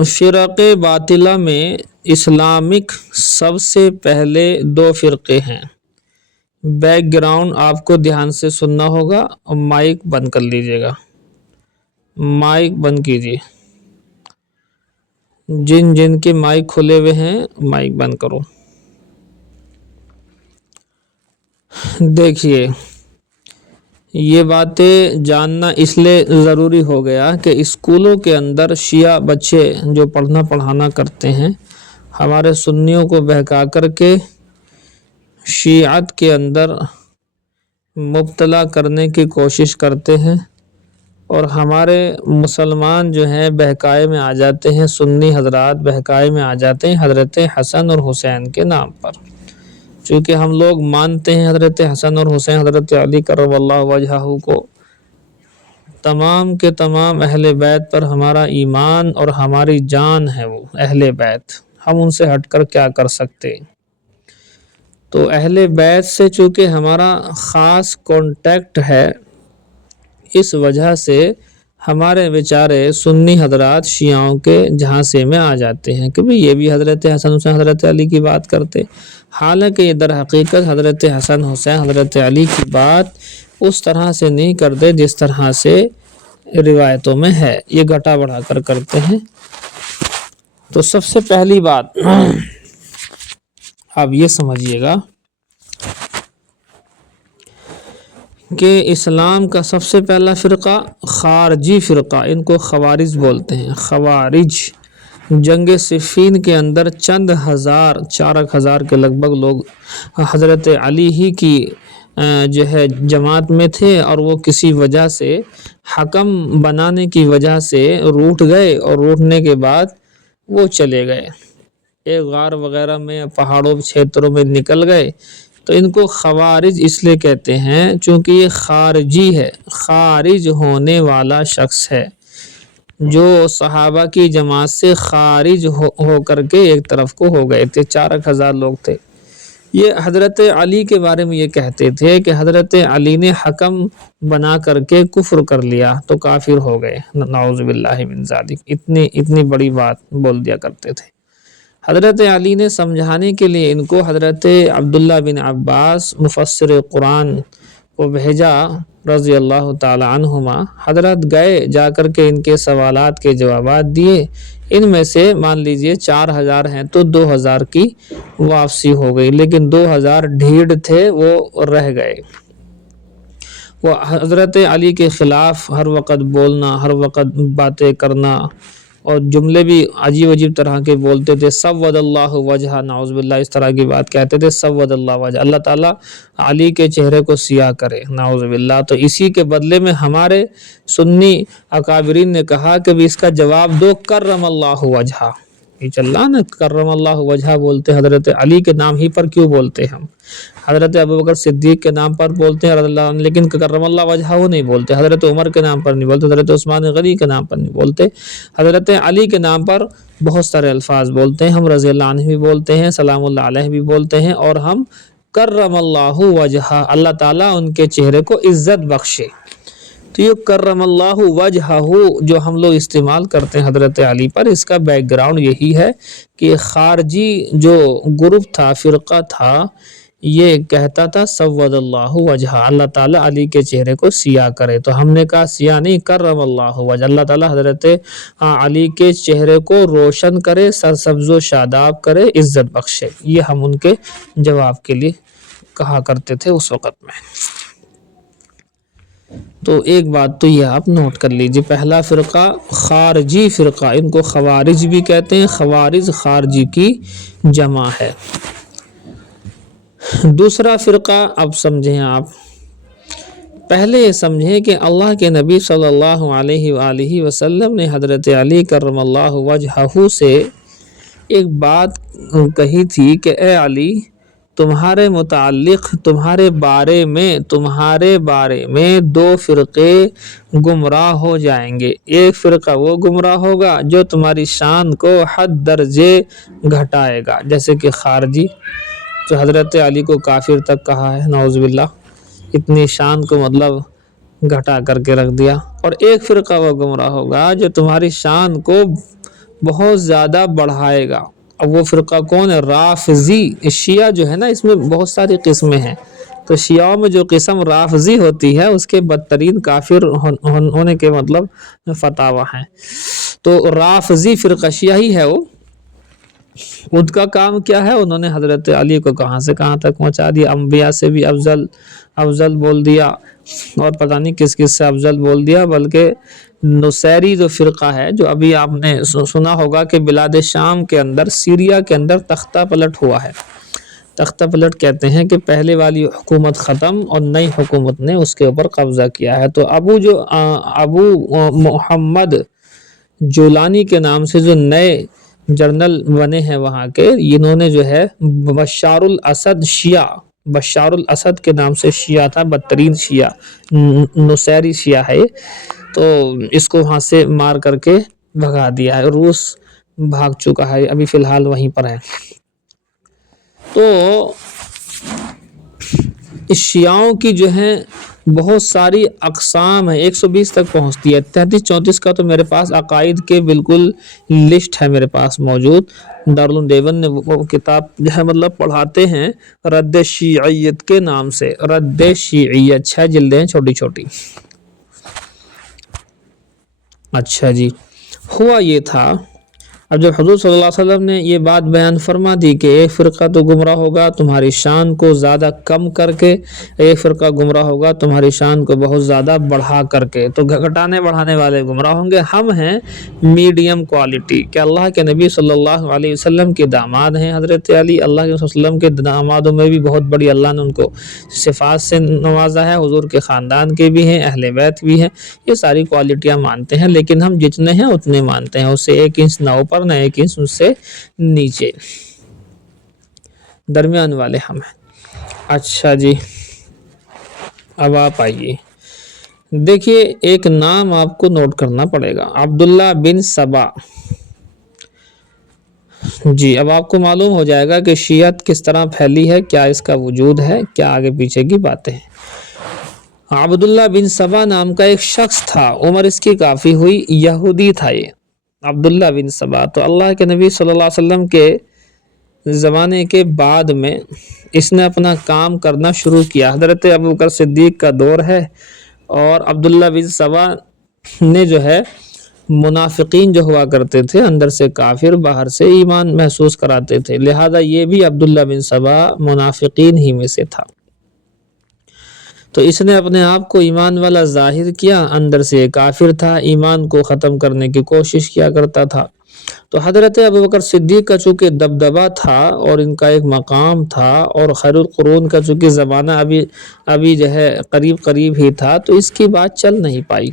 فرق باطلہ میں اسلامک سب سے پہلے 2 فرقے ہیں۔ بیک گراؤنڈ آپ کو دھیان سے سننا ہوگا، اور مائک بند کر لیجئے گا، مائک بند کیجئے۔ جن کے مائک کھلے ہوئے ہیں مائک بند کرو۔ دیکھیے یہ باتیں جاننا اس لیے ضروری ہو گیا کہ اسکولوں کے اندر شیعہ بچے جو پڑھنا پڑھانا کرتے ہیں، ہمارے سنیوں کو بہکا کر کے شیعت کے اندر مبتلا کرنے کی کوشش کرتے ہیں، اور ہمارے مسلمان جو ہیں بہکائے میں آ جاتے ہیں، سنی حضرات بہکائے میں آ جاتے ہیں حضرت حسن اور حسین کے نام پر۔ چونکہ ہم لوگ مانتے ہیں حضرت حسن اور حسین، حضرت علی کرم اللہ وجہہ کو، تمام کے تمام اہل بیت پر ہمارا ایمان اور ہماری جان ہے، وہ اہل بیت، ہم ان سے ہٹ کر کیا کر سکتے۔ تو اہل بیت سے چونکہ ہمارا خاص کانٹیکٹ ہے، اس وجہ سے ہمارے بیچارے سنی حضرات شیعوں کے جھانسے میں آ جاتے ہیں کہ یہ بھی حضرت حسن حسین حضرت علی کی بات کرتے، حالانکہ یہ در حقیقت حضرت حسن حسین حضرت علی کی بات اس طرح سے نہیں کرتے جس طرح سے روایتوں میں ہے، یہ گھٹا بڑھا کر کرتے ہیں۔ تو سب سے پہلی بات آپ یہ سمجھیے گا کہ اسلام کا سب سے پہلا فرقہ خارجی فرقہ، ان کو خوارج بولتے ہیں۔ خوارج جنگ صفین کے اندر چند ہزار، 4,000 کے لگ بھگ لوگ حضرت علی ہی کی جو ہے جماعت میں تھے، اور وہ کسی وجہ سے حکم بنانے کی وجہ سے روٹھ گئے، اور روٹنے کے بعد وہ چلے گئے ایک غار وغیرہ میں، پہاڑوں چھیتروں میں نکل گئے۔ تو ان کو خوارج اس لیے کہتے ہیں چونکہ یہ خارجی ہے، خارج ہونے والا شخص ہے، جو صحابہ کی جماعت سے خارج ہو کر کے ایک طرف کو ہو گئے تھے۔ 4,000 لوگ تھے۔ یہ حضرت علی کے بارے میں یہ کہتے تھے کہ حضرت علی نے حکم بنا کر کے کفر کر لیا تو کافر ہو گئے، نعوذ باللہ من ذالک، اتنی بڑی بات بول دیا کرتے تھے۔ حضرت علی نے سمجھانے کے لیے ان کو حضرت عبداللہ بن عباس مفسر قرآن کو بھیجا رضی اللہ تعالی عنہما۔ حضرت گئے، جا کر کے ان کے سوالات کے جوابات دیے۔ ان میں سے مان لیجئے 4,000 ہیں تو 2,000 کی واپسی ہو گئی، لیکن 2,000 ڈھیڑ تھے وہ رہ گئے۔ وہ حضرت علی کے خلاف ہر وقت بولنا، ہر وقت باتیں کرنا، اور جملے بھی عجیب عجیب طرح کے بولتے تھے۔ سود اللہ وجہ، نعوذ باللہ، اس طرح کی بات کہتے تھے، سود اللہ وجہ، اللہ تعالیٰ علی کے چہرے کو سیاہ کرے، نعوذ باللہ۔ تو اسی کے بدلے میں ہمارے سنی اکابرین نے کہا کہ بھی اس کا جواب دو، کرم اللہ وجہ۔ یہ چل رہا نا، کرم اللہ وجہ بولتے، حضرت علی کے نام ہی پر کیوں بولتے ہم؟ حضرت ابوبکر صدیق کے نام پر بولتے ہیں رضی اللہ عنہ، لیکن کرم اللہ وجہ وہ نہیں بولتے۔ حضرت عمر کے نام پر نہیں بولتے، حضرت عثمان غنی کے نام پر نہیں بولتے۔ حضرت علی کے نام پر بہت سارے الفاظ بولتے ہیں، ہم رضی اللہ عنہ بھی بولتے ہیں، سلام اللہ علیہ بھی بولتے ہیں، اور ہم کرم اللہ وجہ، اللہ تعالیٰ ان کے چہرے کو عزت بخشے۔ تو یہ کرم اللہ وجہ جو ہم لوگ استعمال کرتے ہیں حضرت علی پر، اس کا بیک گراؤنڈ یہی ہے کہ خارجی جو گروپ تھا، فرقہ تھا، یہ کہتا تھا سود اللہ وجہ، اللہ تعالیٰ علی کے چہرے کو سیاہ کرے۔ تو ہم نے کہا سیاہ نہیں، کرم اللہ وجہ، اللہ تعالیٰ حضرت علی کے چہرے کو روشن کرے، سرسبز و شاداب کرے، عزت بخشے۔ یہ ہم ان کے جواب کے لیے کہا کرتے تھے اس وقت میں۔ تو ایک بات تو یہ آپ نوٹ کر لیجئے، پہلا فرقہ خارجی فرقہ، ان کو خوارج بھی کہتے ہیں، خوارج خارجی کی جمع ہے۔ دوسرا فرقہ اب سمجھیں آپ، پہلے یہ سمجھیں کہ اللہ کے نبی صلی اللہ علیہ وآلہ وسلم نے حضرت علی کرم اللہ وجہہ سے ایک بات کہی تھی کہ اے علی، تمہارے متعلق، تمہارے بارے میں 2 فرقے گمراہ ہو جائیں گے۔ ایک فرقہ وہ گمراہ ہوگا جو تمہاری شان کو حد درجے گھٹائے گا، جیسے کہ خارجی جو حضرت علی کو کافر تک کہا ہے، نعوذ باللہ، اتنی شان کو مطلب گھٹا کر کے رکھ دیا۔ اور ایک فرقہ وہ گمراہ ہوگا جو تمہاری شان کو بہت زیادہ بڑھائے گا۔ اب وہ فرقہ کون ہے؟ رافضی۔ شیعہ جو ہے نا، اس میں بہت ساری قسمیں ہیں، تو شیعوں میں جو قسم رافضی ہوتی ہے اس کے بدترین کافر ہونے کے مطلب فتاوی ہیں۔ تو رافضی فرقہ شیعہ ہی ہے، وہ ان کا کام کیا ہے؟ انہوں نے حضرت علی کو کہاں سے کہاں تک پہنچا دیا، انبیاء سے بھی افضل بول دیا، اور پتہ نہیں کس کس سے افضل بول دیا۔ بلکہ نصیری جو فرقہ ہے، جو ابھی آپ نے سنا ہوگا کہ بلاد شام کے اندر، سیریا کے اندر تختہ پلٹ ہوا ہے۔ تختہ پلٹ کہتے ہیں کہ پہلے والی حکومت ختم اور نئی حکومت نے اس کے اوپر قبضہ کیا ہے۔ تو ابو محمد جولانی کے نام سے جو نئے جنرل بنے ہیں وہاں کے، انہوں نے جو ہے بشار الاسد شیعہ، بشار الاسد کے نام سے شیعہ تھا، بدترین شیعہ، نصیری شیعہ ہے، تو اس کو وہاں سے مار کر کے بھگا دیا ہے، روس بھاگ چکا ہے، ابھی فی الحال وہیں پر ہے۔ تو اس شیعوں کی جو ہیں بہت ساری اقسام ہیں، 120 تک پہنچتی ہے، 33-34 کا تو میرے پاس عقائد کے بالکل لسٹ ہے میرے پاس موجود۔ دارالعلوم دیوبند نے وہ کتاب جو ہے مطلب پڑھاتے ہیں رد شیعیت کے نام سے، رد شیعیت، 6 جلدیں ہیں چھوٹی چھوٹی۔ اچھا جی، ہوا یہ تھا اب جب حضور صلی اللہ علیہ وسلم نے یہ بات بیان فرما دی کہ ایک فرقہ تو گمراہ ہوگا تمہاری شان کو زیادہ کم کر کے، ایک فرقہ گمراہ ہوگا تمہاری شان کو بہت زیادہ بڑھا کر کے، تو گھٹانے بڑھانے والے گمراہ ہوں گے۔ ہم ہیں میڈیم کوالٹی کہ اللہ کے نبی صلی اللہ علیہ وسلم کے داماد ہیں حضرت علی، اللہ کے وسلم کے دامادوں میں بھی بہت بڑی اللہ نے ان کو صفات سے نوازا ہے، حضور کے خاندان کے بھی ہیں، اہل بیت بھی ہیں، یہ ساری کوالٹیاں مانتے ہیں، لیکن ہم جتنے ہیں اتنے مانتے ہیں، اس سے 1 انچ نہ اوپر نہ 1 انچ اس سے نیچے، درمیان والے ہم ہیں۔ اچھا جی، اب آپ آئیے، دیکھیے ایک نام آپ کو نوٹ کرنا پڑے گا، عبداللہ بن سبا۔ جی، اب آپ کو معلوم ہو جائے گا کہ شیعت کس طرح پھیلی ہے، کیا اس کا وجود ہے، کیا آگے پیچھے کی باتیں ہیں۔ عبداللہ بن سبا نام کا ایک شخص تھا، عمر اس کی کافی ہوئی، یہودی تھا یہ عبداللہ بن سبا۔ تو اللہ کے نبی صلی اللہ علیہ وسلم کے زمانے کے بعد میں اس نے اپنا کام کرنا شروع کیا، حضرت ابوبکر صدیق کا دور ہے، اور عبداللہ بن سبا نے جو ہے منافقین جو ہوا کرتے تھے، اندر سے کافر باہر سے ایمان محسوس کراتے تھے، لہذا یہ بھی عبداللہ بن سبا منافقین ہی میں سے تھا۔ تو اس نے اپنے آپ کو ایمان والا ظاہر کیا، اندر سے کافر تھا، ایمان کو ختم کرنے کی کوشش کیا کرتا تھا۔ تو حضرت ابوبکر صدیق کا چونکہ دبدبہ تھا اور ان کا ایک مقام تھا، اور خیر القرون کا چونکہ زمانہ ابھی جو ہے قریب قریب ہی تھا، تو اس کی بات چل نہیں پائی۔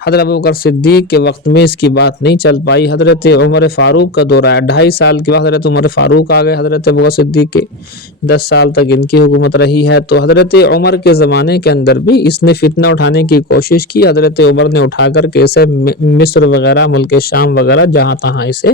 حضرت ابوبکر صدیق کے وقت میں اس کی بات نہیں چل پائی۔ حضرت عمر فاروق کا دور آیا، 2.5 سال کے بعد حضرت عمر فاروق آ گئے، حضرت ابوبکر صدیق کے 10 سال تک ان کی حکومت رہی ہے۔ تو حضرت عمر کے زمانے کے اندر بھی اس نے فتنہ اٹھانے کی کوشش کی، حضرت عمر نے اٹھا کر کے اسے مصر وغیرہ، ملک شام وغیرہ جہاں تہاں اسے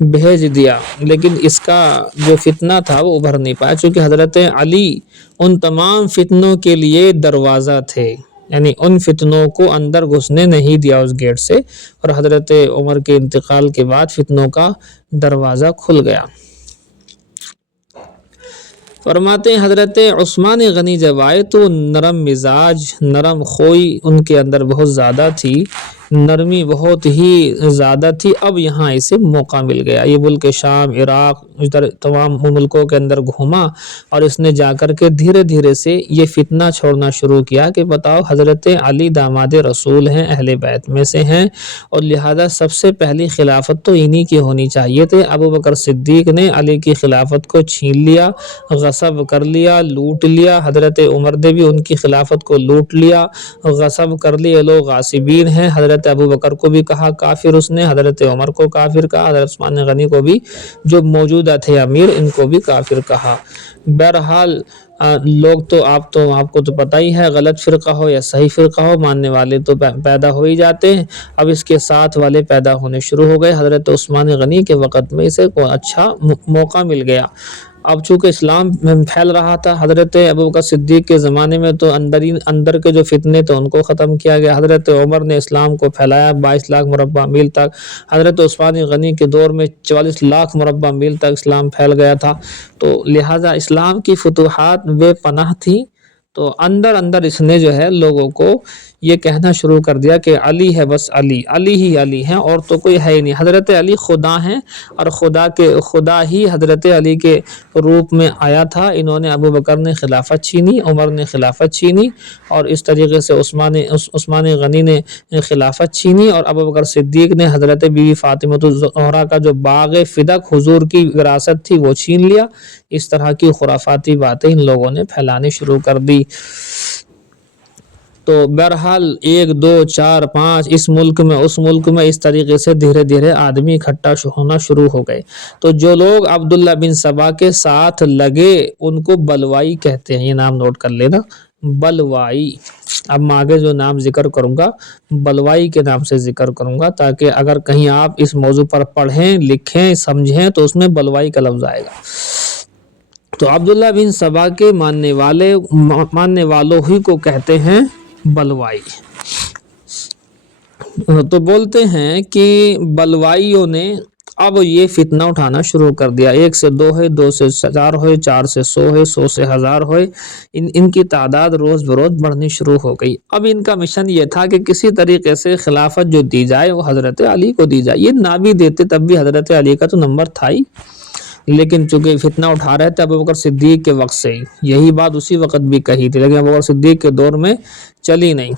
بھیج دیا، لیکن اس کا جو فتنہ تھا وہ ابھر نہیں پایا، چونکہ حضرت علی ان تمام فتنوں کے لیے دروازہ تھے، یعنی ان فتنوں کو اندر گھسنے نہیں دیا اس گیٹ سے، اور حضرت عمر کے انتقال کے بعد فتنوں کا دروازہ کھل گیا۔ فرماتے ہیں حضرت عثمان غنی جب آئے تو نرم مزاج، نرم خوئی ان کے اندر بہت زیادہ تھی، نرمی بہت ہی زیادہ تھی۔ اب یہاں اسے موقع مل گیا، یہ ملک شام، عراق، ادھر تمام ملکوں کے اندر گھوما، اور اس نے جا کر کے دھیرے دھیرے سے یہ فتنہ چھوڑنا شروع کیا کہ بتاؤ حضرت علی داماد رسول ہیں، اہل بیت میں سے ہیں، اور لہذا سب سے پہلی خلافت تو انہی کی ہونی چاہیے تھے۔ ابوبکر صدیق نے علی کی خلافت کو چھین لیا، غصب کر لیا، لوٹ لیا، حضرت عمر نے بھی ان کی خلافت کو لوٹ لیا، غصب کر لیے، لوگ غاصبین ہیں۔ حضرت ابوبکر کو بھی کہا کافر، اس نے حضرت عمر کو کافر کہا، حضرت عثمان غنی کو بھی جو موجودہ تھے امیر، ان کو بھی کافر کہا۔ بہرحال لوگ تو آپ کو تو پتہ ہی ہے، غلط فرقہ ہو یا صحیح فرقہ ہو، ماننے والے تو پیدا ہو ہی جاتے ہیں۔ اب اس کے ساتھ والے پیدا ہونے شروع ہو گئے۔ حضرت عثمان غنی کے وقت میں اسے کو اچھا موقع مل گیا۔ اب چونکہ اسلام پھیل رہا تھا، حضرت ابوبکر صدیق کے زمانے میں تو اندر کے جو فتنے تھے ان کو ختم کیا گیا، حضرت عمر نے اسلام کو پھیلایا 22 لاکھ مربع میل تک، حضرت عثمان غنی کے دور میں 44 لاکھ مربع میل تک اسلام پھیل گیا تھا۔ تو لہٰذا اسلام کی فتوحات بے پناہ تھیں، تو اندر اس نے جو ہے لوگوں کو یہ کہنا شروع کر دیا کہ علی ہے، بس علی ہی علی ہیں، اور تو کوئی ہے ہی نہیں، حضرت علی خدا ہیں، اور خدا ہی حضرت علی کے روپ میں آیا تھا۔ انہوں نے ابوبکر نے خلافت چھینی، عمر نے خلافت چھینی، اور اس طریقے سے عثمان غنی نے خلافت چھینی، اور ابوبکر صدیق نے حضرت بی بی فاطمہ الزہرا کا جو باغ فدق حضور کی وراثت تھی وہ چھین لیا۔ اس طرح کی خرافاتی باتیں ان لوگوں نے پھیلانی شروع کر دی۔ تو بہرحال 1 2 4 5 اس ملک میں اس ملک میں اس طریقے سے دھیرے دھیرے آدمی اکٹھا ہونا شروع ہو گئے۔ تو جو لوگ عبداللہ بن سبا کے ساتھ لگے ان کو بلوائی کہتے ہیں، یہ نام نوٹ کر لینا، بلوائی۔ اب میں آگے جو نام ذکر کروں گا بلوائی کے نام سے ذکر کروں گا، تاکہ اگر کہیں آپ اس موضوع پر پڑھیں، لکھیں، سمجھیں تو اس میں بلوائی کا لفظ آئے گا۔ تو عبداللہ بن سبا کے ماننے والوں ہی کو کہتے ہیں بلوائی۔ تو بولتے ہیں کہ بلوائیوں نے اب یہ فتنہ اٹھانا شروع کر دیا، 1 سے 2 ہے، 2 سے 4 ہوئے، 4 سے 100 ہے، 100 سے 1000 ہوئے، ان کی تعداد روز بروز بڑھنی شروع ہو گئی۔ اب ان کا مشن یہ تھا کہ کسی طریقے سے خلافت جو دی جائے وہ حضرت علی کو دی جائے، یہ نہ بھی دیتے تب بھی حضرت علی کا تو نمبر تھا ہی، لیکن چونکہ فتنہ اٹھا رہے تھے ابوبکر صدیق کے وقت سے ہی، یہی بات اسی وقت بھی کہی تھی، لیکن ابوبکر صدیق کے دور میں چلی نہیں۔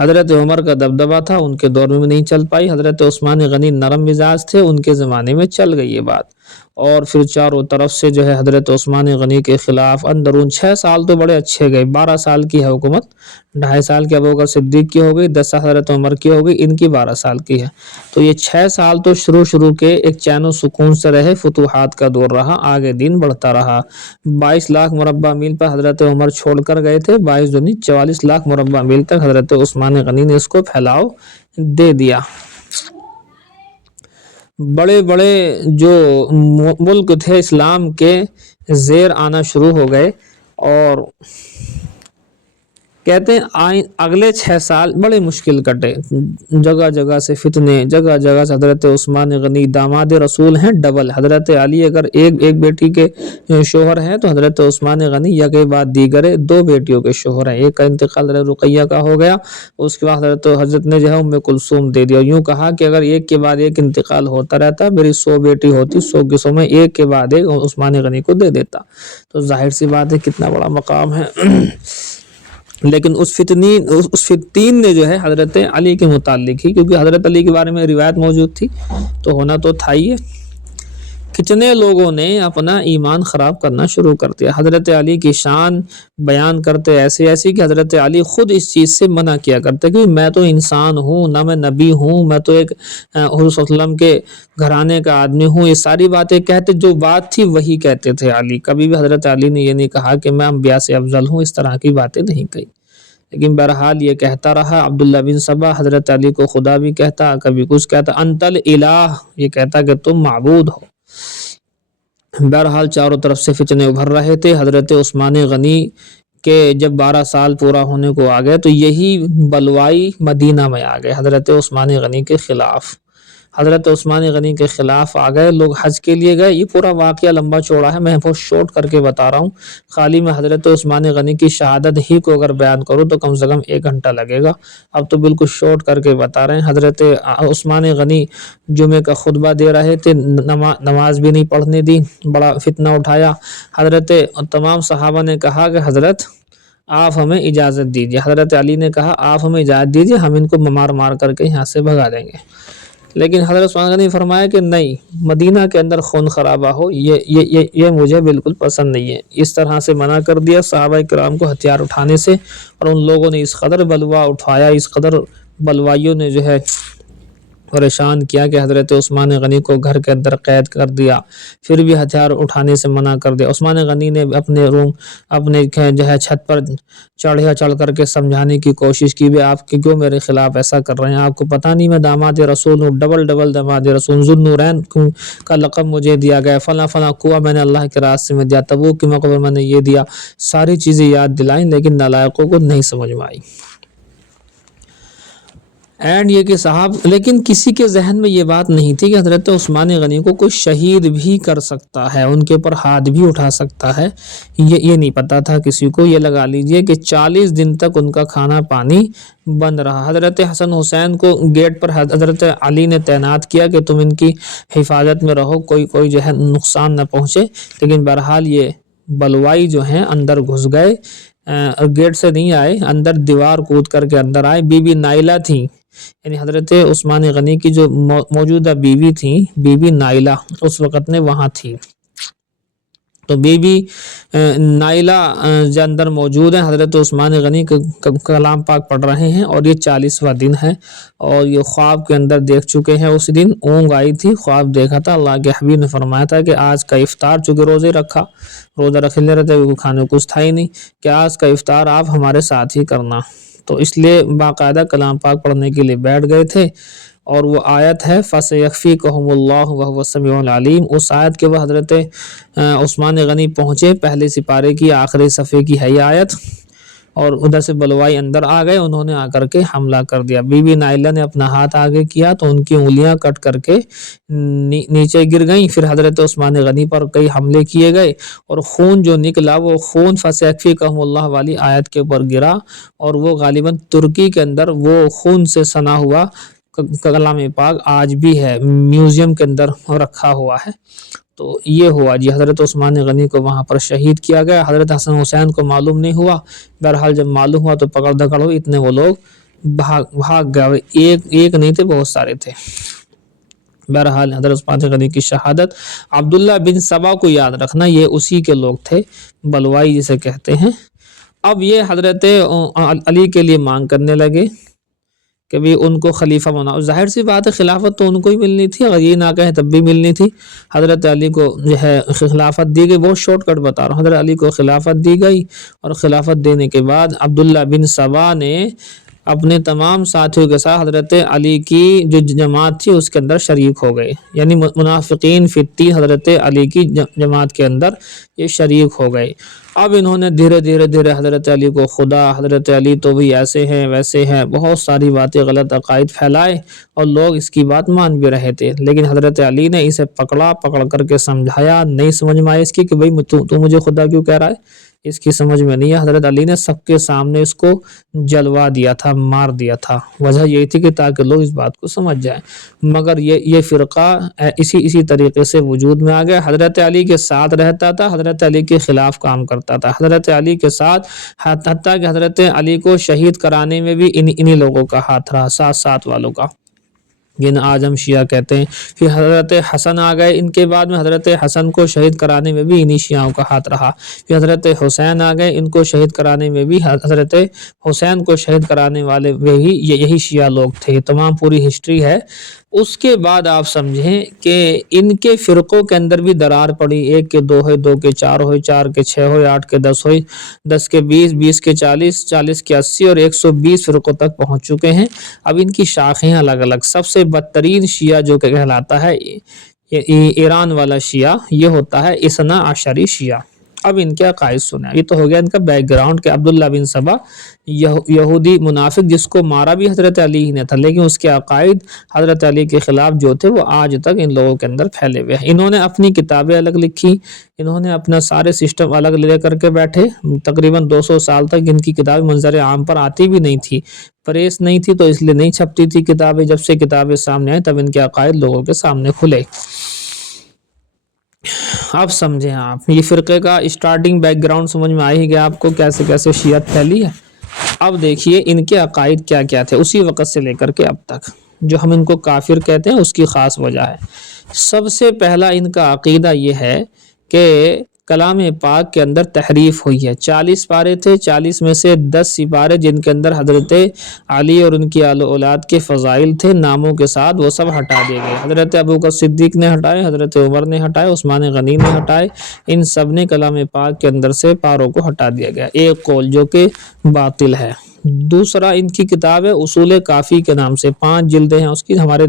حضرت عمر کا دبدبہ تھا، ان کے دور میں بھی نہیں چل پائی۔ حضرت عثمان غنی نرم مزاج تھے، ان کے زمانے میں چل گئی یہ بات، اور پھر چاروں طرف سے جو ہے حضرت عثمان غنی کے خلاف اندرون 6 سال تو بڑے اچھے گئے، 12 سال کی ہے حکومت، 2.5 سال کی ابوبکر صدیق کی ہو گئی، 10 سال حضرت عمر کی ہو گئی، ان کی 12 سال کی ہے، تو یہ 6 سال تو شروع کے ایک چین و سکون سے رہے، فتوحات کا دور رہا، آگے دین بڑھتا رہا۔ 22 لاکھ مربع میل پر حضرت عمر چھوڑ کر گئے تھے، 44 لاکھ مربع میل تک حضرت عثمان غنی نے اس کو پھیلاؤ دے دیا۔ بڑے بڑے جو ملک تھے اسلام کے زیر آنا شروع ہو گئے، اور کہتے ہیں اگلے 6 سال بڑے مشکل کٹے، جگہ جگہ سے فتنے، جگہ جگہ سے حضرت عثمان غنی داماد رسول ہیں ڈبل، حضرت علی اگر ایک بیٹی کے شوہر ہیں تو حضرت عثمان غنی یکے بعد دیگرے 2 بیٹیوں کے شوہر ہیں، ایک کا انتقال حضرت رقیہ کا ہو گیا، اس کے بعد حضرت نے جو ہے ام کلثوم دے دیا، یوں کہا کہ اگر ایک کے بعد ایک انتقال ہوتا رہتا میری 100 بیٹی ہوتی، 100 کے 100 میں ایک کے بعد ایک عثمان غنی کو دے دیتا، تو ظاہر سی بات ہے کتنا بڑا مقام ہے۔ لیکن اس فتین نے جو ہے حضرت علی کے متعلق ہی، کیونکہ حضرت علی کے بارے میں روایت موجود تھی تو ہونا تو تھا ہی ہے، کتنے لوگوں نے اپنا ایمان خراب کرنا شروع کر دیا، حضرت علی کی شان بیان کرتے ایسی کہ حضرت علی خود اس چیز سے منع کیا کرتے کہ میں تو انسان ہوں، نہ میں نبی ہوں، میں تو ایک حضور صلی اللہ علیہ وسلم کے گھرانے کا آدمی ہوں، یہ ساری باتیں کہتے، جو بات تھی وہی کہتے تھے علی، کبھی بھی حضرت علی نے یہ نہیں کہا کہ میں انبیاء سے افضل ہوں، اس طرح کی باتیں نہیں کہی، لیکن بہرحال یہ کہتا رہا۔ عبداللہ بن سبا حضرت علی کو خدا بھی کہتا، کبھی کچھ کہتا، انت الہ، یہ کہتا کہ تم معبود ہو۔ بہرحال چاروں طرف سے فتنے ابھر رہے تھے، حضرت عثمان غنی کے جب 12 سال پورا ہونے کو آ گئے تو یہی بلوائی مدینہ میں آ گئے، حضرت عثمان غنی کے خلاف، حضرت عثمان غنی کے خلاف آ گئے لوگ، حج کے لیے گئے، یہ پورا واقعہ لمبا چوڑا ہے، میں بہت شارٹ کر کے بتا رہا ہوں، خالی میں حضرت عثمان غنی کی شہادت ہی کو اگر بیان کروں تو کم سے کم 1 گھنٹہ لگے گا، اب تو بالکل شارٹ کر کے بتا رہے ہیں۔ حضرت عثمان غنی جمعے کا خطبہ دے رہے تھے، نماز بھی نہیں پڑھنے دی، بڑا فتنہ اٹھایا، حضرت تمام صحابہ نے کہا کہ حضرت آپ ہمیں اجازت دیجیے، حضرت علی نے کہا آپ ہمیں اجازت دیجیے، ہم ان کو مار کر کے یہاں سے بھگا دیں گے، لیکن حضرت عثمان غنی نے فرمایا کہ نہیں، مدینہ کے اندر خون خرابہ ہو یہ مجھے بالکل پسند نہیں ہے، اس طرح سے منع کر دیا صحابہ کرام کو ہتھیار اٹھانے سے، اور ان لوگوں نے اس قدر بلوا اٹھایا، اس قدر بلوائیوں نے جو ہے پریشان کیا کہ حضرت عثمان غنی کو گھر کے اندر قید کر دیا، پھر بھی ہتھیار اٹھانے سے منع کر دیا۔ عثمان غنی نے اپنے جو ہے چھت پر چڑھ کر کے سمجھانے کی کوشش کی، بھی آپ کیوں میرے خلاف ایسا کر رہے ہیں، آپ کو پتہ نہیں میں داماد رسول ہوں، ڈبل داماد رسول، ذو النورین کا لقب مجھے دیا گیا، فلاں کنواں میں نے اللہ کے راستے میں دیا، تبوک کے موقع پر میں نے یہ دیا، ساری چیزیں یاد دلائیں، لیکن نالائقوں کو نہیں سمجھ میں آئی۔ اینڈ یہ کہ صاحب، لیکن کسی کے ذہن میں یہ بات نہیں تھی کہ حضرت عثمان غنی کو کوئی شہید بھی کر سکتا ہے، ان کے اوپر ہاتھ بھی اٹھا سکتا ہے، یہ نہیں پتا تھا کسی کو۔ یہ لگا لیجئے کہ 40 دن تک ان کا کھانا پانی بند رہا۔ حضرت حسن حسین کو گیٹ پر حضرت علی نے تعینات کیا کہ تم ان کی حفاظت میں رہو، کوئی جو ہے نقصان نہ پہنچے، لیکن بہرحال یہ بلوائی جو ہیں اندر گھس گئے، گیٹ سے نہیں آئے، اندر دیوار کود کر کے اندر آئے۔ بی بی نائلہ تھیں، یعنی حضرت عثمان غنی کی جو موجودہ بیوی تھیں، بی بی نائلہ اس وقت نے وہاں تھی، تو بی بی نائلہ جو اندر موجود ہیں، حضرت عثمان غنی کلام پاک پڑھ رہے ہیں، اور یہ 40واں دن ہے، اور یہ خواب کے اندر دیکھ چکے ہیں، اس دن اونگ آئی تھی، خواب دیکھا تھا، اللہ کے حبیب نے فرمایا تھا کہ آج کا افطار، چونکہ روزہ رکھنے رہتے کھانے کچھ تھا ہی نہیں، کہ آج کا افطار آپ ہمارے ساتھ ہی کرنا، تو اس لیے باقاعدہ کلام پاک پڑھنے کے لیے بیٹھ گئے تھے، اور وہ آیت ہے فَسَيَكْفِيكَهُمُ اللَّهُ وَهُوَ السَّمِيعُ الْعَلِيمُ، اس آیت کے بعد حضرت عثمان غنی پہنچے، پہلے سپارے کی آخری صفحے کی ہے یہ آیت، اور ادھر سے بلوائی اندر آ گئے، انہوں نے آ کر کے حملہ کر دیا۔ بی بی نائلہ نے اپنا ہاتھ آگے کیا تو ان کی انگلیاں کٹ کر کے نیچے گر گئیں۔ پھر حضرت عثمان غنی پر کئی حملے کیے گئے اور خون جو نکلا وہ خون فَسَيَكْفِيكَهُمُ اللَّهُ والی آیت کے اوپر گرا، اور وہ غالباً ترکی کے اندر وہ خون سے سنا ہوا کلام پاک آج بھی ہے، میوزیم کے اندر رکھا ہوا ہے۔ تو یہ ہوا جی، حضرت عثمان غنی کو وہاں پر شہید کیا گیا۔ حضرت حسن حسین کو معلوم نہیں ہوا، بہرحال جب معلوم ہوا تو پکڑ دھکڑ ہوئی، اتنے وہ لوگ بھاگ گئے، ایک نہیں تھے، بہت سارے تھے۔ بہرحال حضرت عثمان غنی کی شہادت۔ عبداللہ بن سبا کو یاد رکھنا، یہ اسی کے لوگ تھے، بلوائی جسے کہتے ہیں۔ اب یہ حضرت علی کے لیے مانگ کرنے لگے کہ بھی ان کو خلیفہ بناؤ۔ ظاہر سی بات ہے خلافت تو ان کو ہی ملنی تھی، اگر یہ نہ کہیں تب بھی ملنی تھی۔ حضرت علی کو جو ہے خلافت دی گئی، بہت شارٹ کٹ بتا رہا ہوں، حضرت علی کو خلافت دی گئی، اور خلافت دینے کے بعد عبداللہ بن سبا نے اپنے تمام ساتھیوں کے ساتھ حضرت علی کی جو جماعت تھی اس کے اندر شریک ہو گئے، یعنی منافقین فی الدین حضرت علی کی جماعت کے اندر یہ شریک ہو گئے۔ اب انہوں نے دھیرے حضرت علی کو خدا، حضرت علی تو بھی ایسے ہیں ویسے ہیں، بہت ساری باتیں، غلط عقائد پھیلائے، اور لوگ اس کی بات مان بھی رہے تھے، لیکن حضرت علی نے اسے پکڑ کر کے سمجھایا، نہیں سمجھ میں آئی اس کی کہ بھئی تو مجھے خدا کیوں کہہ رہا ہے، اس کی سمجھ میں نہیں ہے۔ حضرت علی نے سب کے سامنے اس کو جلوا دیا تھا، مار دیا تھا، وجہ یہی تھی کہ تاکہ لوگ اس بات کو سمجھ جائیں، مگر یہ فرقہ اسی طریقے سے وجود میں آ گیا۔ حضرت علی کے ساتھ رہتا تھا، حضرت علی کے خلاف کام کرتا تھا، حضرت علی کے ساتھ، حتیٰ کہ حضرت علی کو شہید کرانے میں بھی انہی لوگوں کا ہاتھ رہا، ساتھ والوں کا، جن آج ہم شیعہ کہتے ہیں۔ پھر حضرت حسن آ گئے ان کے بعد میں، حضرت حسن کو شہید کرانے میں بھی انہی شیعوں کا ہاتھ رہا۔ پھر حضرت حسین آ گئے، ان کو شہید کرانے میں بھی حضرت حسین کو شہید کرانے والے بھی یہی شیعہ لوگ تھے۔ تمام پوری ہسٹری ہے۔ اس کے بعد آپ سمجھیں کہ ان کے فرقوں کے اندر بھی درار پڑی، 1 کے 2 ہوئے، 2 کے 4 ہوئے، 4 کے 6 ہوئے، 8 کے 10 ہوئے، 10 کے 20، 20 کے 40، 40 کے 80 اور 120 فرقوں تک پہنچ چکے ہیں۔ اب ان کی شاخیں الگ الگ۔ سب سے بدترین شیعہ جو کہ کہلاتا ہے ایران والا شیعہ، یہ ہوتا ہے اثنا عشری شیعہ۔ اب ان کے عقائد سنیں، یہ تو ہو گیا ان کا بیک گراؤنڈ کہ عبداللہ بن سبا یہودی منافق جس کو مارا بھی حضرت علی ہی نے تھا، لیکن اس کے عقائد حضرت علی کے خلاف جو تھے وہ آج تک ان لوگوں کے اندر پھیلے ہوئے ہیں۔ انہوں نے اپنی کتابیں الگ لکھی، انہوں نے اپنا سارے سسٹم الگ لے کر کے بیٹھے، تقریباً 200 سال تک ان کی کتابیں منظر عام پر آتی بھی نہیں تھی، پریس نہیں تھی تو اس لیے نہیں چھپتی تھی کتابیں۔ جب سے کتابیں سامنے آئیں تب ان کے عقائد لوگوں کے سامنے کھلے۔ اب سمجھیں آپ، یہ فرقے کا اسٹارٹنگ بیک گراؤنڈ سمجھ میں آئی ہی گیا آپ کو، کیسے کیسے شیعت پھیلی ہے۔ اب دیکھیے ان کے عقائد کیا کیا تھے اسی وقت سے لے کر کے اب تک، جو ہم ان کو کافر کہتے ہیں اس کی خاص وجہ ہے۔ سب سے پہلا ان کا عقیدہ یہ ہے کہ کلام پاک کے اندر تحریف ہوئی ہے۔ 40 پارے تھے، 40 میں سے 10 سپارے جن کے اندر حضرت علی اور ان کی آل اولاد کے فضائل تھے ناموں کے ساتھ، وہ سب ہٹا دیے گئے۔ حضرت ابوبکر صدیق نے ہٹائے، حضرت عمر نے ہٹائے، عثمان غنی نے ہٹائے، ان سب نے کلام پاک کے اندر سے پاروں کو ہٹا دیا گیا، ایک قول جو کہ باطل ہے۔ دوسرا ان کی کتاب ہے اصول کافی کے نام سے، 5 جلدیں ہیں اس کی، ہمارے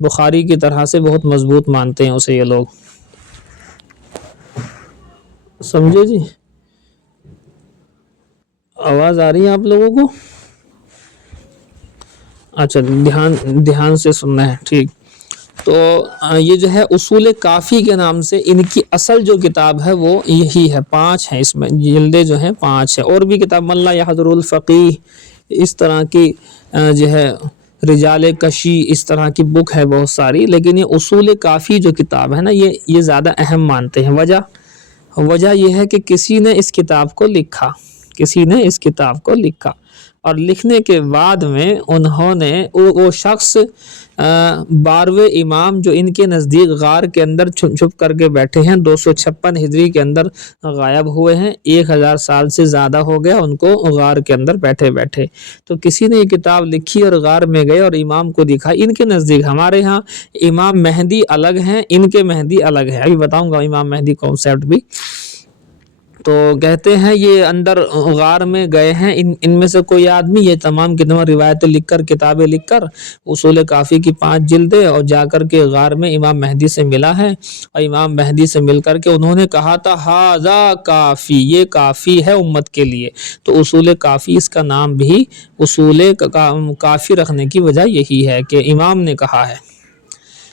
بخاری کی طرح سے بہت مضبوط مانتے ہیں اسے یہ لوگ، سمجھے جی؟ آواز آ رہی ہے آپ لوگوں کو؟ اچھا دھیان سے سننا ہے، ٹھیک۔ تو یہ جو ہے اصول کافی کے نام سے ان کی اصل جو کتاب ہے وہ یہی ہے، 5 ہیں اس میں، جلدیں جو ہیں 5 ہیں، اور بھی کتاب من لا یحضر الفقیہ، اس طرح کی جو ہے رجال کشی، اس طرح کی بک ہے بہت ساری، لیکن یہ اصول کافی جو کتاب ہے نا یہ زیادہ اہم مانتے ہیں۔ وجہ یہ ہے کہ کسی نے اس کتاب کو لکھا، اور لکھنے کے بعد میں انہوں نے وہ شخص 12ویں امام جو ان کے نزدیک غار کے اندر چھپ کر کے بیٹھے ہیں، 256 ہجری کے اندر غائب ہوئے ہیں، 1000 سال سے زیادہ ہو گیا ان کو غار کے اندر بیٹھے، تو کسی نے یہ کتاب لکھی اور غار میں گئے اور امام کو دکھا۔ ان کے نزدیک، ہمارے ہاں امام مہدی الگ ہیں، ان کے مہدی الگ ہے، ابھی بتاؤں گا امام مہدی کانسیپٹ بھی۔ تو کہتے ہیں یہ اندر غار میں گئے ہیں ان میں سے کوئی آدمی، یہ تمام کی تمام روایتیں لکھ کر، کتابیں لکھ کر، اصول کافی کی 5 جلدیں، اور جا کر کے غار میں امام مہدی سے ملا ہے، اور امام مہدی سے مل کر کے انہوں نے کہا تھا ھذا کافی، یہ کافی ہے امت کے لیے۔ تو اصول کافی، اس کا نام بھی اصول کافی رکھنے کی وجہ یہی ہے کہ امام نے کہا ہے۔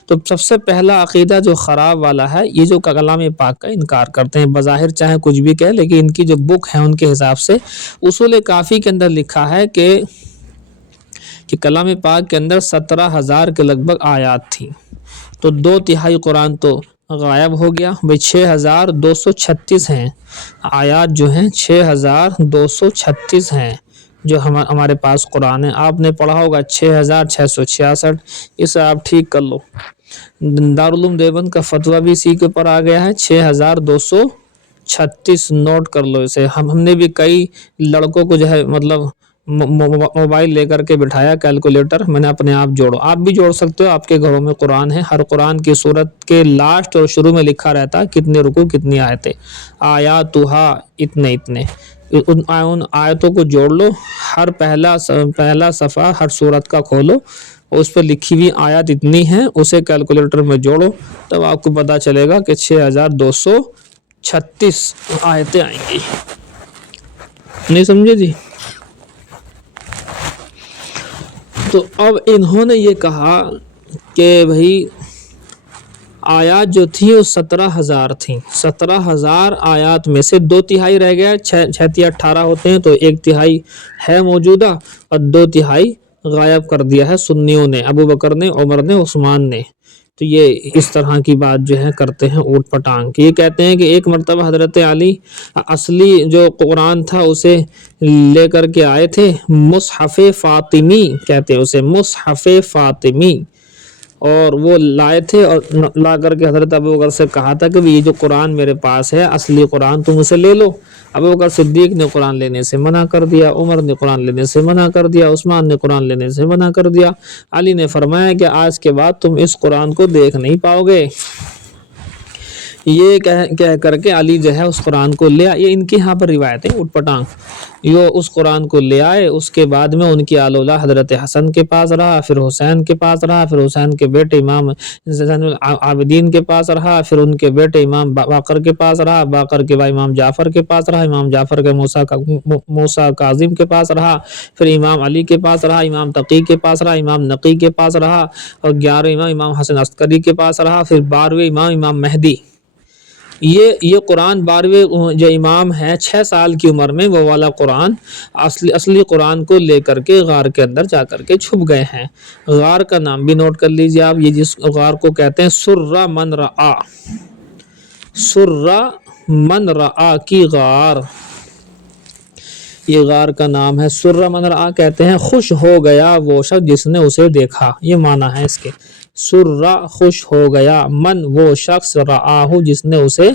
تو سب سے پہلا عقیدہ جو خراب والا ہے، یہ جو کلام پاک کا انکار کرتے ہیں، بظاہر چاہے کچھ بھی کہے، لیکن ان کی جو بک ہے ان کے حساب سے اصول کافی کے اندر لکھا ہے کہ کلام پاک کے اندر 17,000 کے لگ بھگ آیات تھیں، تو 2/3 قرآن تو غائب ہو گیا، بھئی 6,236 ہیں آیات، جو ہیں 6,236 ہیں جو ہمارے پاس قرآن ہے۔ آپ نے پڑھا ہوگا 6,666، اسے آپ ٹھیک کر لو۔ دارالعلوم دیوبند کا فتویٰ بھی اسی کے اوپر آ گیا ہے، 6,236 نوٹ کر لو اسے۔ ہم نے بھی کئی لڑکوں کو جو ہے مطلب موبائل لے کر کے بٹھایا، کیلکولیٹر، میں نے اپنے آپ جوڑو، آپ بھی جوڑ سکتے ہو، آپ کے گھروں میں قرآن ہے، ہر قرآن کی سورت کے لاسٹ اور شروع میں لکھا رہتا ہے کتنے رکوع کتنی آیتیں، آیاتھا اتنے اتنے، ان آیتوں کو جوڑ لو، ہر پہلا صفحہ ہر سورت کا کھولو، اس پر لکھی ہوئی آیات اتنی ہیں، اسے کیلکولیٹر میں جوڑو، تب آپ کو پتہ چلے گا کہ 6,236 آیتیں آئیں گی۔ نہیں سمجھے جی؟ تو اب انہوں نے یہ کہا کہ بھئی آیات جو تھیں وہ 17,000 تھیں، 17,000 آیات میں سے 2/3 رہ گیا، 6×3 = 18 ہوتے ہیں، تو 1/3 ہے موجودہ اور 2/3 غائب کر دیا ہے سنیوں نے، ابو بکر نے، عمر نے، عثمان نے۔ تو یہ اس طرح کی بات جو ہے کرتے ہیں اوٹ پٹانگ کی۔ یہ کہتے ہیں کہ ایک مرتبہ حضرت علی اصلی جو قرآن تھا اسے لے کر کے آئے تھے، مصحف فاطمی کہتے ہیں اسے، مصحف فاطمی، اور وہ لائے تھے، اور لا کر کے حضرت ابوبکر سے کہا تھا کہ یہ جو قرآن میرے پاس ہے اصلی قرآن تم اسے لے لو۔ ابوبکر صدیق نے قرآن لینے سے منع کر دیا، عمر نے قرآن لینے سے منع کر دیا، عثمان نے قرآن لینے سے منع کر دیا۔ علی نے فرمایا کہ آج کے بعد تم اس قرآن کو دیکھ نہیں پاؤ گے۔ یہ کہہ کر کے علی جو ہے اس قرآن کو لے آئے، یہ ان کے یہاں پر روایت ہے اٹھ پٹانگ، یہ اس قرآن کو لے آئے۔ اس کے بعد میں ان کی اولاد حضرت حسن کے پاس رہا، پھر حسین کے پاس رہا، پھر حسین کے بیٹے امام زین العابدین کے پاس رہا، پھر ان کے بیٹے امام باقر کے پاس رہا، باقر کے بعد امام جعفر کے پاس رہا، امام جعفر کے موسیٰ کاظم کے پاس رہا، پھر امام علی کے پاس رہا، امام تقی کے پاس رہا، امام نقی کے پاس رہا، اور 11 امام حسن عسکری کے پاس رہا، پھر 12 امام مہدی۔ یہ قرآن 12ویں جو امام ہے 6 سال کی عمر میں، وہ والا قرآن اصلی قرآن کو لے کر کے غار کے اندر جا کر کے چھپ گئے ہیں۔ غار کا نام بھی نوٹ کر لیجئے آپ، یہ جس غار کو کہتے ہیں سرہ من رعا، سرہ من رعا کی غار، یہ غار کا نام ہے۔ سرہ من رعا کہتے ہیں خوش ہو گیا وہ شخص جس نے اسے دیکھا، یہ معنی ہے اس کے، سرہ خوش ہو گیا، من وہ شخص، رعاہ جس نے اسے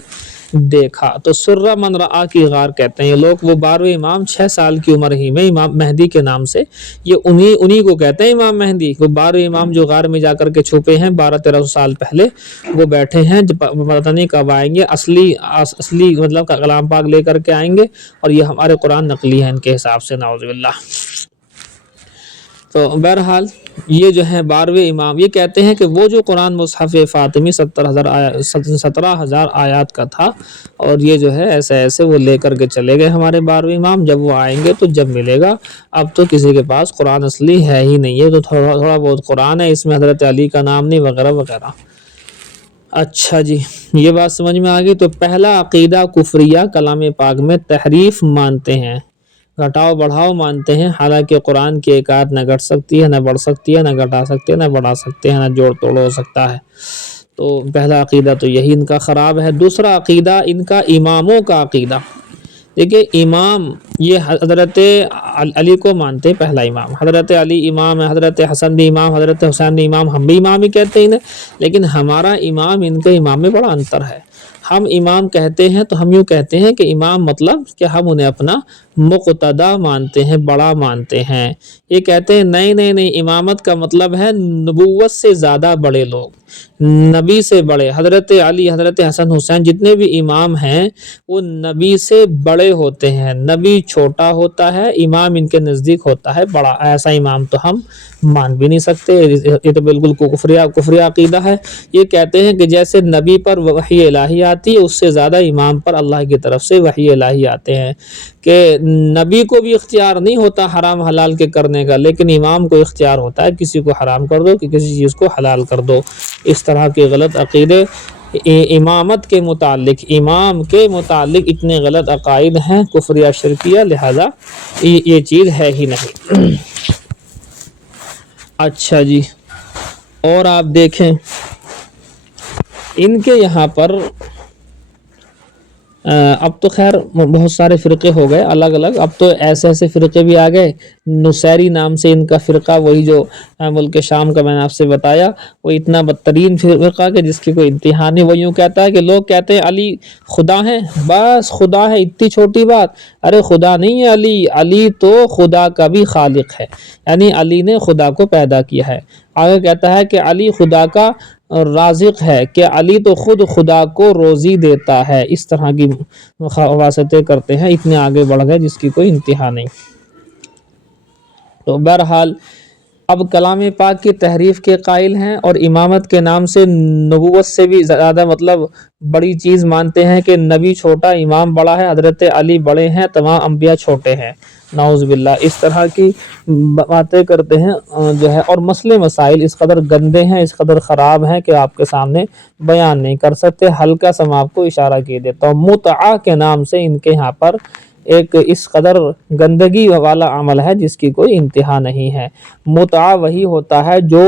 دیکھا، تو سرہ من رعا کی غار کہتے ہیں یہ لوگ۔ وہ 12ویں امام 6 سال کی عمر ہی میں امام مہدی کے نام سے، یہ انہی کو کہتے ہیں امام مہدی۔ وہ 12ویں امام جو غار میں جا کر کے چھپے ہیں 1200-1300 سال پہلے، وہ بیٹھے ہیں، پتہ نہیں کب آئیں گے، اصلی مطلب کلام پاک لے کر کے آئیں گے، اور یہ ہمارے قرآن نقلی ہے ان کے حساب سے، نعوذ باللہ۔ تو بہرحال یہ جو ہے 12ویں امام یہ کہتے ہیں کہ وہ جو قرآن مصحف فاطمی 17,000 آیات کا تھا، اور یہ جو ہے ایسے وہ لے کر کے چلے گئے ہمارے 12ویں امام، جب وہ آئیں گے تو جب ملے گا، اب تو کسی کے پاس قرآن اصلی ہے ہی نہیں ہے، تو تھوڑا بہت قرآن ہے، اس میں حضرت علی کا نام نہیں، وغیرہ وغیرہ۔ اچھا جی، یہ بات سمجھ میں آ گئی۔ تو پہلا عقیدہ کفریہ کلام پاک میں تحریف مانتے ہیں، گھٹاؤ بڑھاؤ مانتے ہیں، حالانکہ قرآن کی ایک آیت نہ گھٹ سکتی ہے، نہ بڑھ سکتی ہے، نہ گھٹا سکتے ہیں، نہ بڑھا سکتے ہیں، نہ جوڑ توڑ ہو سکتا ہے۔ تو پہلا عقیدہ تو یہی ان کا خراب ہے۔ دوسرا عقیدہ ان کا اماموں کا عقیدہ، دیکھیں امام یہ حضرت علی کو مانتے ہیں، پہلا امام حضرت علی امام ہے، حضرت حسن بھی امام، حضرت حسین بھی امام، ہم بھی امام ہی کہتے ہیں انہیں، لیکن ہمارا امام ان کے امام میں بڑا انتر ہے۔ ہم امام کہتے ہیں تو ہم یوں کہتے ہیں کہ امام مطلب کہ ہم انہیں اپنا مقتدی مانتے ہیں، بڑا مانتے ہیں۔ یہ کہتے ہیں نہیں، امامت کا مطلب ہے نبوت سے زیادہ بڑے لوگ، نبی سے بڑے حضرت علی، حضرت حسن حسین جتنے بھی امام ہیں وہ نبی سے بڑے ہوتے ہیں، نبی چھوٹا ہوتا ہے، امام ان کے نزدیک ہوتا ہے بڑا، ایسا امام تو ہم مان بھی نہیں سکتے، یہ تو بالکل کفری عقیدہ ہے۔ یہ کہتے ہیں کہ جیسے نبی پر وحی الہی آتی ہے اس سے زیادہ امام پر اللہ کی طرف سے وحی الہی آتے ہیں، کہ نبی کو بھی اختیار نہیں ہوتا حرام حلال کے کرنے کا، لیکن امام کو اختیار ہوتا ہے کسی کو حرام کر دو کہ کسی چیز کو حلال کر دو۔ اس طرح کے غلط عقیدے امامت کے متعلق، امام کے متعلق اتنے غلط عقائد ہیں کفریہ شرکیہ، لہذا یہ چیز ہے ہی نہیں۔ اچھا جی، اور آپ دیکھیں ان کے یہاں پر اب تو خیر بہت سارے فرقے ہو گئے الگ الگ، اب تو ایسے ایسے فرقے بھی آ گئے، نصیری نام سے ان کا فرقہ، وہی جو ملک شام کا میں نے آپ سے بتایا، وہ اتنا بدترین فرقہ کہ جس کی کوئی انتہا نہیں۔ وہ یوں کہتا ہے کہ لوگ کہتے ہیں علی خدا ہیں، بس خدا ہے، اتنی چھوٹی بات، ارے خدا نہیں ہے علی، علی تو خدا کا بھی خالق ہے، یعنی علی نے خدا کو پیدا کیا ہے۔ آگے کہتا ہے کہ علی خدا کا رازق ہے، کہ علی تو خود خدا کو روزی دیتا ہے، اس طرح کی واسطے کرتے ہیں، اتنے آگے بڑھ گئے جس کی کوئی انتہا نہیں۔ تو بہرحال اب کلام پاک کی تحریف کے قائل ہیں، اور امامت کے نام سے نبوت سے بھی زیادہ مطلب بڑی چیز مانتے ہیں کہ نبی چھوٹا امام بڑا ہے، حضرت علی بڑے ہیں، تمام انبیاء چھوٹے ہیں، نعوذ باللہ، اس طرح کی باتیں کرتے ہیں جو ہے۔ اور مسئلے مسائل اس قدر گندے ہیں، اس قدر خراب ہیں کہ آپ کے سامنے بیان نہیں کر سکتے۔ ہلکا سا میں آپ کو اشارہ کیے دیتا ہوں، متعہ کے نام سے ان کے یہاں پر ایک اس قدر گندگی والا عمل ہے جس کی کوئی انتہا نہیں ہے۔ متعہ وہی ہوتا ہے جو،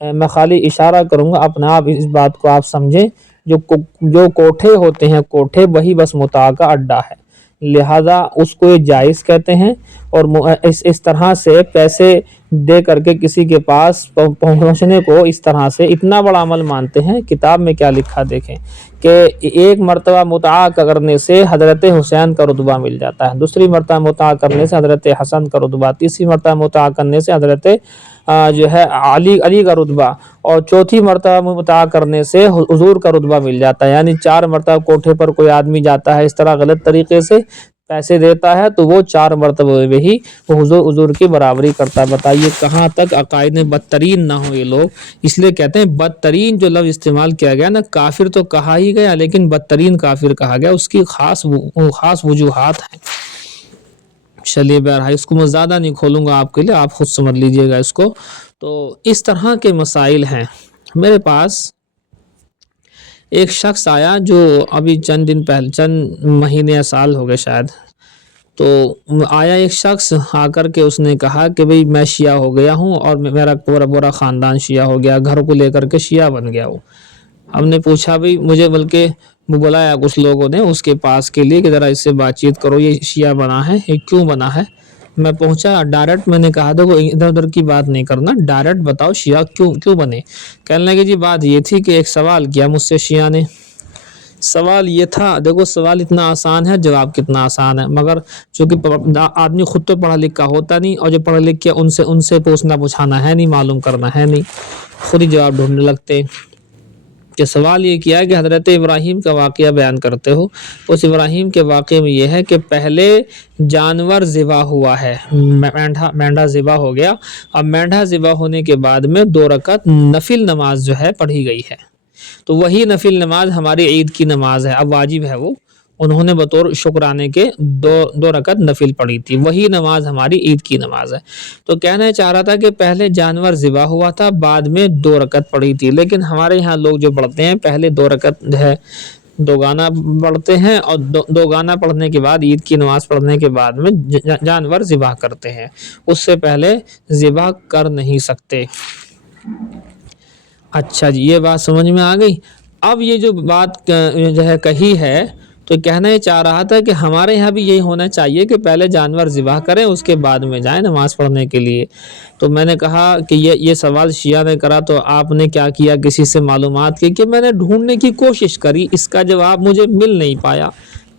میں خالی اشارہ کروں گا، اپنے آپ اس بات کو آپ سمجھیں، جو کوٹھے ہوتے ہیں، کوٹھے وہی بس متعہ کا اڈا ہے، لہذا اس کو یہ جائز کہتے ہیں۔ اور اس طرح سے پیسے دے کر کے کسی کے پاس پہنچنے کو اس طرح سے اتنا بڑا عمل مانتے ہیں۔ کتاب میں کیا لکھا دیکھیں کہ ایک مرتبہ متعہ کرنے سے حضرت حسین کا رتبہ مل جاتا ہے، دوسری مرتبہ متعہ کرنے سے حضرت حسن کا رتبہ، تیسری مرتبہ متعہ کرنے سے حضرت جو ہے علی کا رتبہ، اور چوتھی مرتبہ متعہ کرنے سے حضور کا رتبہ مل جاتا ہے۔ یعنی 4 مرتبہ کوٹھے پر کوئی آدمی جاتا ہے اس طرح غلط طریقے سے پیسے دیتا ہے تو وہ 4 مرتبہ میں ہی وہ حضور کی برابری کرتا ہے۔ بتائیے کہاں تک عقائد میں بدترین نہ ہو یہ لوگ، اس لیے کہتے ہیں بدترین جو لفظ استعمال کیا گیا نا، کافر تو کہا ہی گیا لیکن بدترین کافر کہا گیا، اس کی خاص وجوہات ہیں۔ چلیے بہرحال اس کو میں زیادہ نہیں کھولوں گا آپ کے لیے، آپ خود سمجھ لیجئے گا اس کو۔ تو اس طرح کے مسائل ہیں۔ میرے پاس ایک شخص آیا جو ابھی چند دن پہلے، چند مہینے یا سال ہو گئے شاید، تو آیا ایک شخص آ کر کے اس نے کہا کہ بھئی میں شیعہ ہو گیا ہوں اور میرا پورا خاندان شیعہ ہو گیا، گھر کو لے کر کے شیعہ بن گیا ہوں۔ ہم نے پوچھا بھئی مجھے بلکہ بلایا کچھ لوگوں نے اس کے پاس کے لیے کہ ذرا اس سے بات چیت کرو، یہ شیعہ بنا ہے، یہ کیوں بنا ہے؟ میں پہنچا ڈائریکٹ، میں نے کہا تھا کہ ادھر ادھر کی بات نہیں کرنا، ڈائریکٹ بتاؤ شیعہ کیوں بنے؟ کہنے لگے جی بات یہ تھی کہ ایک سوال کیا مجھ سے شیعہ نے، سوال یہ تھا، دیکھو سوال اتنا آسان ہے، جواب کتنا آسان ہے، مگر چونکہ آدمی خود تو پڑھا لکھا ہوتا نہیں، اور جو پڑھا لکھا ان سے پوچھنا ہے نہیں، معلوم کرنا ہے نہیں، خود ہی جواب ڈھونڈنے لگتے۔ کہ سوال یہ کیا کہ حضرت ابراہیم کا واقعہ بیان کرتے ہو، اس ابراہیم کے واقعے میں یہ ہے کہ پہلے جانور ذبح ہوا ہے، مینڈھا ذبح ہو گیا، اب مینڈھا ذبح ہونے کے بعد میں 2 رکعت نفل نماز جو ہے پڑھی گئی ہے، تو وہی نفل نماز ہماری عید کی نماز ہے، اب واجب ہے وہ، انہوں نے بطور شکرانے کے 2 رکعت نفل پڑھی تھی، وہی نماز ہماری عید کی نماز ہے۔ تو کہنا چاہ رہا تھا کہ پہلے جانور ذبح ہوا تھا، بعد میں 2 رکعت پڑھی تھی، لیکن ہمارے یہاں لوگ جو پڑھتے ہیں پہلے 2 رکعت ہے 2 گانا پڑھتے ہیں، اور 2 گانا پڑھنے کے بعد عید کی نماز پڑھنے کے بعد میں جانور ذبح کرتے ہیں، اس سے پہلے ذبح کر نہیں سکتے۔ اچھا جی، یہ بات سمجھ میں آ گئی۔ اب یہ جو بات جو ہے کہی ہے، تو کہنا یہ چاہ رہا تھا کہ ہمارے یہاں بھی یہی ہونا چاہیے کہ پہلے جانور ذبح کریں اس کے بعد میں جائیں نماز پڑھنے کے لیے۔ تو میں نے کہا کہ یہ سوال شیعہ نے کرا تو آپ نے کیا کیا، کسی سے معلومات کی؟ کہ میں نے ڈھونڈنے کی کوشش کری، اس کا جواب مجھے مل نہیں پایا۔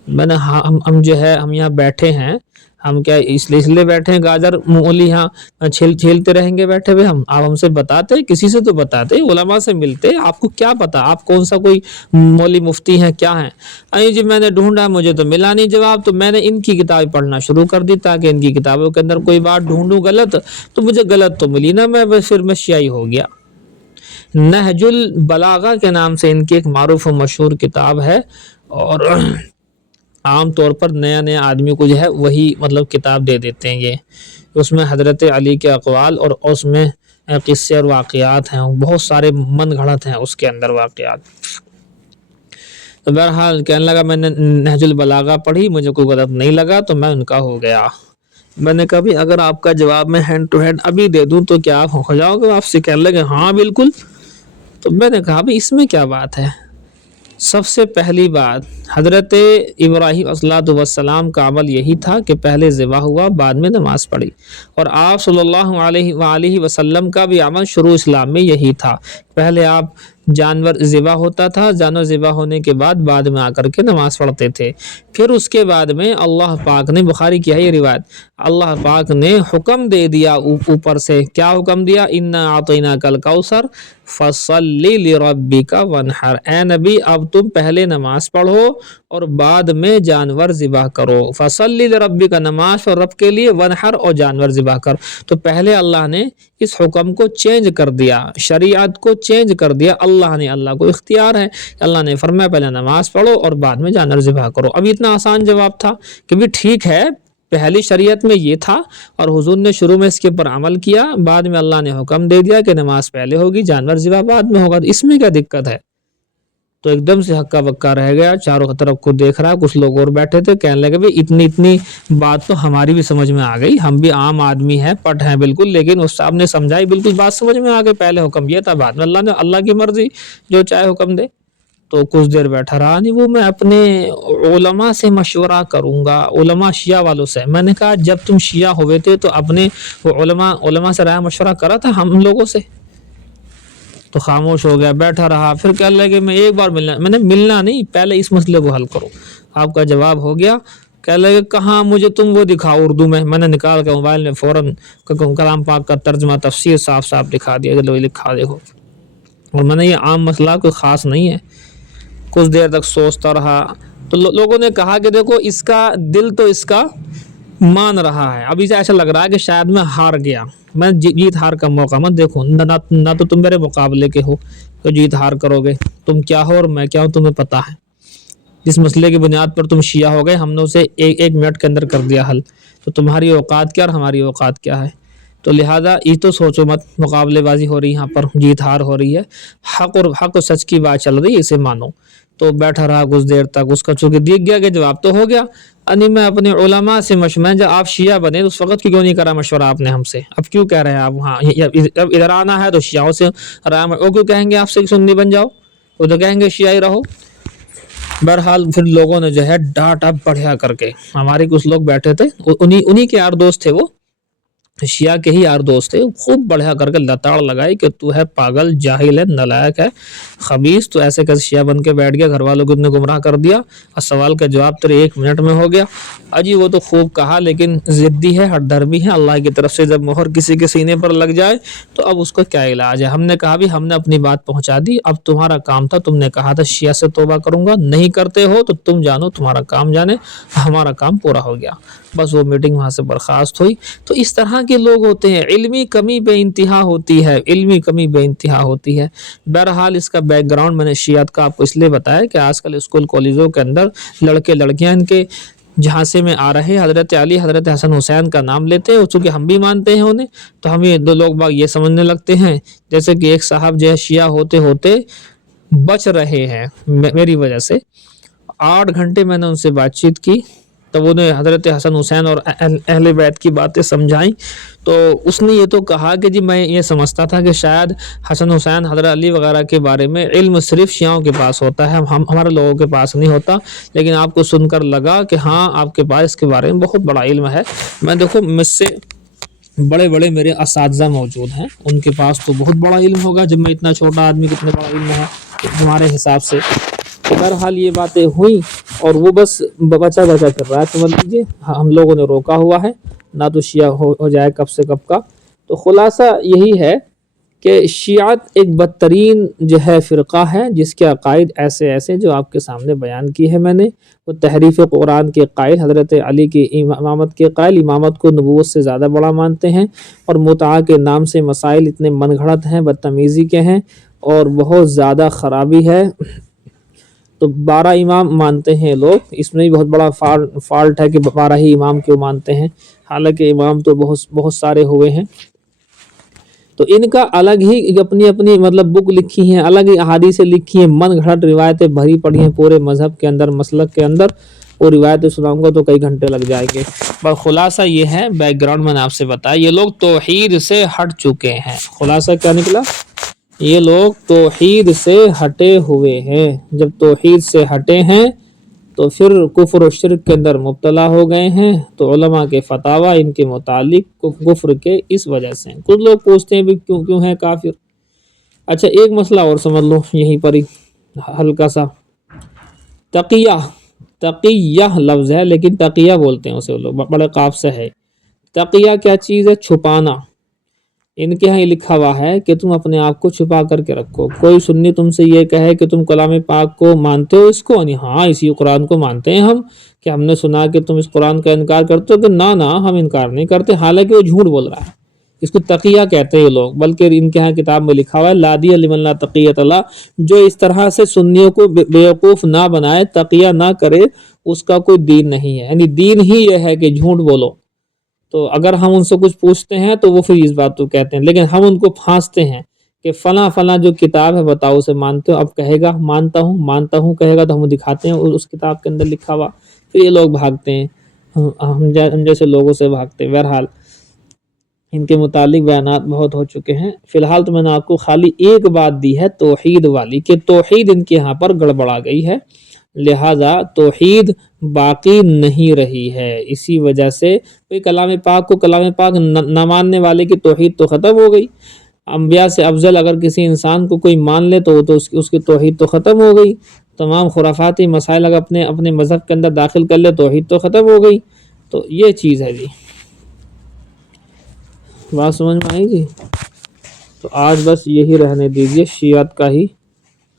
میں نے ہم جو ہے ہم یہاں بیٹھے ہیں، ہم کیا اس لیے بیٹھے ہیں گاجر مولی یہاں چھیلتے رہیں گے بیٹھے ہوئے؟ آپ ہم سے بتاتے، کسی سے تو بتاتے، علماء سے ملتے، آپ کو کیا پتا آپ کون سا کوئی مولی مفتی ہیں کیا ہیں؟ نہیں جی میں نے ڈھونڈا مجھے تو ملا نہیں جواب، تو میں نے ان کی کتابیں پڑھنا شروع کر دی تاکہ ان کی کتابوں کے اندر کوئی بات ڈھونڈوں غلط تو مجھے غلط تو ملی نا، پھر میں شیعی ہو گیا۔ نہج البلاغہ کے نام سے ان کی ایک معروف و مشہور کتاب ہے، اور عام طور پر نیا آدمی کو جو ہے وہی مطلب کتاب دے دیتے ہیں یہ، اس میں حضرت علی کے اقوال اور اس میں قصے اور واقعات ہیں، بہت سارے من گھڑت ہیں اس کے اندر واقعات۔ تو بہرحال کہنے لگا میں نے نہج البلاغہ پڑھی، مجھے کوئی غلط نہیں لگا تو میں ان کا ہو گیا۔ میں نے کہا بھی اگر آپ کا جواب میں ہینڈ ٹو ہینڈ ابھی دے دوں تو کیا آپ ہو جاؤ گے؟ آپ سے کہنے لگے ہاں بالکل۔ تو میں نے کہا بھی اس میں کیا بات ہے؟ سب سے پہلی بات حضرت ابراہیم علیہ السلام کا عمل یہی تھا کہ پہلے ذبح ہوا بعد میں نماز پڑھی، اور آپ صلی اللہ علیہ وآلہ وسلم کا بھی عمل شروع اسلام میں یہی تھا، پہلے آپ جانور ذبح ہوتا تھا، جانور ذبح ہونے کے بعد میں آ کر کے نماز پڑھتے تھے، پھر اس کے بعد میں اللہ پاک نے، بخاری کی ہے یہ روایت، اللہ پاک نے حکم دے دیا اوپر سے، کیا حکم دیا؟ انا اعطیناک الکوثر فصلی لربک وانحر، اے نبی اب تم پہلے نماز پڑھو اور بعد میں جانور ذبح کرو، فصلی لربک نماز اور رب کے لیے، وانحر اور جانور ذبح کر۔ تو پہلے اللہ نے اس حکم کو چینج کر دیا، شریعت کو چینج کر دیا، اللہ کو اختیار ہے، اللہ نے فرمایا پہلے نماز پڑھو اور بعد میں جانور ذبح کرو۔ اب اتنا آسان جواب تھا کہ بھی ٹھیک ہے پہلی شریعت میں یہ تھا اور حضور نے شروع میں اس کے اوپر عمل کیا، بعد میں اللہ نے حکم دے دیا کہ نماز پہلے ہوگی جانور ذبح بعد میں ہوگا، اس میں کیا دقت ہے؟ تو ایک دم سے ہکا بکا رہ گیا، چاروں طرف کو دیکھ رہا، کچھ لوگ اور بیٹھے تھے، کہنے لگے بھی اتنی بات تو ہماری بھی سمجھ میں آ گئی، ہم بھی عام آدمی ہیں، پٹ ہیں بالکل، لیکن اس صاحب نے سمجھائی بالکل بات سمجھ میں آ گئی، پہلے حکم یہ تھا بعد میں اللہ کی مرضی جو چاہے حکم دے۔ تو کچھ دیر بیٹھا رہا، نہیں وہ میں اپنے علماء سے مشورہ کروں گا، علماء شیعہ والوں سے۔ میں نے کہا جب تم شیعہ ہوئے تھے تو اپنے علماء سے رائے مشورہ کرا تھا ہم لوگوں سے؟ تو خاموش ہو گیا، بیٹھا رہا، پھر کہنے لگے میں ایک بار میں نے ملنا نہیں، پہلے اس مسئلے کو حل کرو۔ آپ کا جواب ہو گیا، کہنے لگے کہاں مجھے تم وہ دکھاؤ اردو میں نے نکال کے موبائل میں فوراً کلام پاک کا ترجمہ تفسیر صاف دکھا دیا، لو لکھا دیکھو، اور میں نے یہ عام مسئلہ کوئی خاص نہیں ہے۔ کچھ دیر تک سوچتا رہا تو لوگوں نے کہا کہ دیکھو اس کا دل تو اس کا مان رہا ہے، ابھی سے ایسا لگ رہا ہے کہ شاید میں ہار گیا، میں جیت ہار کا موقع مت دیکھو، نہ تو تم میرے مقابلے کے ہو تو جیت ہار کرو گے، تم کیا ہو اور میں کیا ہوں تمہیں پتا ہے، جس مسئلے کی بنیاد پر تم شیعہ ہو گئے ہم نے اسے ایک منٹ کے اندر کر دیا حل، تو تمہاری اوقات کیا اور ہماری اوقات کیا ہے؟ تو لہٰذا یہ تو سوچو مت، مقابلے بازی ہو رہی ہے یہاں پر، جیت ہار ہو رہی ہے، حق اور سچ کی بات چل رہی ہے، اسے مانو۔ تو بیٹھا رہا کچھ دیر تک، اس کا چونکہ دیکھ گیا کہ جواب تو ہو گیا، میں اپنے علماء سے مشورہ، جب آپ شیعہ بنے تو اس وقت کیوں نہیں کرا مشورہ آپ نے ہم سے؟ اب کیوں کہہ رہے ہیں آپ وہاں ادھر آنا ہے تو شیعوں سے رائے، وہ کیوں کہیں گے آپ سے سنی بن جاؤ، وہ تو کہیں گے شیعہ رہو۔ بہرحال پھر لوگوں نے جو ہے ڈانٹا بڑھیا کر کے، ہمارے کچھ لوگ بیٹھے تھے انہی کے یار دوست تھے، وہ شیعہ کے ہی یار دوست تھے، خوب بڑھیا کر کے لتاڑ لگائی کہ تو ہے پاگل، جاہل ہے، نالائق ہے، خبیث، تو ایسے کیسے شیعہ بن کے بیٹھ گیا، گھر والوں کو اتنے گمراہ کر دیا، اور سوال کا جواب تیرے ایک منٹ میں ہو گیا۔ اجی وہ تو خوب کہا لیکن ضدی ہے، ہٹ دھرمی ہے، اللہ کی طرف سے جب مہر کسی کے سینے پر لگ جائے تو اب اس کو کیا علاج ہے؟ ہم نے کہا بھی ہم نے اپنی بات پہنچا دی، اب تمہارا کام تھا، تم نے کہا تھا شیعہ سے توبہ کروں گا، نہیں کرتے ہو تو تم جانو، تمہارا کام جانے، ہمارا کام پورا ہو گیا، بس وہ میٹنگ وہاں سے برخاست ہوئی۔ تو اس طرح کے لوگ ہوتے ہیں، علمی کمی بے انتہا ہوتی ہے، علمی کمی بے انتہا ہوتی ہے۔ بہرحال اس کا بیک گراؤنڈ میں نے شیعت کا آپ کو اس لیے بتایا کہ آج کل اسکول کالجوں کے اندر لڑکے لڑکیاں ان کے جھانسے میں آ رہے، حضرت علی حضرت حسن حسین کا نام لیتے ہیں، چونکہ ہم بھی مانتے ہیں انہیں، تو ہم یہ دو لوگ باگ یہ سمجھنے لگتے ہیں جیسے کہ ایک صاحب جو ہے شیعہ ہوتے ہوتے بچ رہے ہیں میری وجہ سے۔ 8 گھنٹے میں نے ان سے بات چیت کی، تب انہیں حضرت حسن حسین اور اہل بیت کی باتیں سمجھائیں، تو اس نے یہ تو کہا کہ جی میں یہ سمجھتا تھا کہ شاید حسن حسین حضرت علی وغیرہ کے بارے میں علم صرف شیعوں کے پاس ہوتا ہے، ہمارے لوگوں کے پاس نہیں ہوتا، لیکن آپ کو سن کر لگا کہ ہاں آپ کے پاس اس کے بارے میں بہت بڑا علم ہے۔ میں دیکھو مجھ سے بڑے بڑے میرے اساتذہ موجود ہیں، ان کے پاس تو بہت بڑا علم ہوگا، جب میں اتنا چھوٹا آدمی کتنا بڑا علم ہے تمہارے حساب سے؟ بہرحال یہ باتیں ہوئیں اور وہ بس بچا کر رہا ہے، سمجھ لیجیے ہم لوگوں نے روکا ہوا ہے، نہ تو شیعہ ہو جائے کب سے کب کا۔ تو خلاصہ یہی ہے کہ شیعت ایک بدترین جو ہے فرقہ ہے، جس کے عقائد ایسے جو آپ کے سامنے بیان کی ہے میں نے۔ وہ تحریف قرآن کے قائل، حضرت علی کی امامت کے قائل، امامت کو نبوت سے زیادہ بڑا مانتے ہیں، اور متعہ کے نام سے مسائل اتنے من گھڑت ہیں، بدتمیزی کے ہیں اور بہت زیادہ خرابی ہے۔ تو 12 امام مانتے ہیں لوگ، اس میں بھی بہت بڑا فالٹ ہے کہ 12 ہی امام کیوں مانتے ہیں، حالانکہ امام تو بہت سارے ہوئے ہیں۔ تو ان کا الگ ہی اپنی مطلب بک لکھی ہیں، الگ ہی احادیث لکھی ہیں، من گھڑت روایتیں بھری پڑی ہیں پورے مذہب کے اندر، مسلک کے اندر۔ وہ روایتیں سناؤں گا تو کئی گھنٹے لگ جائیں گے، پر خلاصہ یہ ہے، بیک گراؤنڈ میں نے آپ سے بتایا، یہ لوگ توحید سے ہٹ چکے ہیں۔ خلاصہ کیا نکلا؟ یہ لوگ توحید سے ہٹے ہوئے ہیں۔ جب توحید سے ہٹے ہیں تو پھر کفر و شرک کے اندر مبتلا ہو گئے ہیں۔ تو علماء کے فتاوی ان کے متعلق کفر کے اس وجہ سے ہیں۔ کچھ لوگ پوچھتے ہیں بھی کیوں ہیں کافر؟ اچھا ایک مسئلہ اور سمجھ لو یہیں پر ہی ہلکا سا، تقیہ لفظ ہے لیکن تقیہ بولتے ہیں اسے لوگ، بڑے قاف سے ہے۔ تقیہ کیا چیز ہے؟ چھپانا۔ ان کے یہاں لکھا ہوا ہے کہ تم اپنے آپ کو چھپا کر کے رکھو۔ کوئی سنی تم سے یہ کہے کہ تم کلام پاک کو مانتے ہو، اس کو، ہاں اسی قرآن کو مانتے ہیں ہم، کہ ہم نے سنا کہ تم اس قرآن کا انکار کرتے ہو، کہ نہ ہم انکار نہیں کرتے، حالانکہ وہ جھوٹ بول رہا ہے۔ اس کو تقیہ کہتے ہیں یہ لوگ، بلکہ ان کے یہاں کتاب میں لکھا ہوا ہے لادی لمن لا تقیۃ اللہ، جو اس طرح سے سنیوں کو بیوقوف نہ بنائے، تقیہ نہ کرے، اس کا کوئی دین نہیں ہے۔ یعنی دین ہی یہ ہے کہ جھوٹ بولو۔ تو اگر ہم ان سے کچھ پوچھتے ہیں تو وہ پھر اس بات کو کہتے ہیں، لیکن ہم ان کو پھانستے ہیں کہ فلاں جو کتاب ہے بتاؤ اسے مانتے ہو؟ اب کہے گا مانتا ہوں کہے گا تو ہم دکھاتے ہیں اس کتاب کے اندر لکھا ہوا، پھر یہ لوگ بھاگتے ہیں، ہم جیسے لوگوں سے بھاگتے ہیں۔ بہرحال ان کے متعلق بیانات بہت ہو چکے ہیں، فی الحال تو میں نے آپ کو خالی ایک بات دی ہے توحید والی، کہ توحید ان کے یہاں پر گڑبڑا گئی ہے، لہذا توحید باقی نہیں رہی ہے۔ اسی وجہ سے کلام پاک کو کلام پاک نہ ماننے والے کی توحید تو ختم ہو گئی۔ انبیاء سے افضل اگر کسی انسان کو کوئی مان لے تو اس کی توحید تو ختم ہو گئی۔ تمام خرافاتی مسائل اگر اپنے مذہب کے اندر داخل کر لے توحید تو ختم ہو گئی۔ تو یہ چیز ہے جی، بات سمجھ میں آئی جی؟ تو آج بس یہی رہنے دیجیے، شیعت کا ہی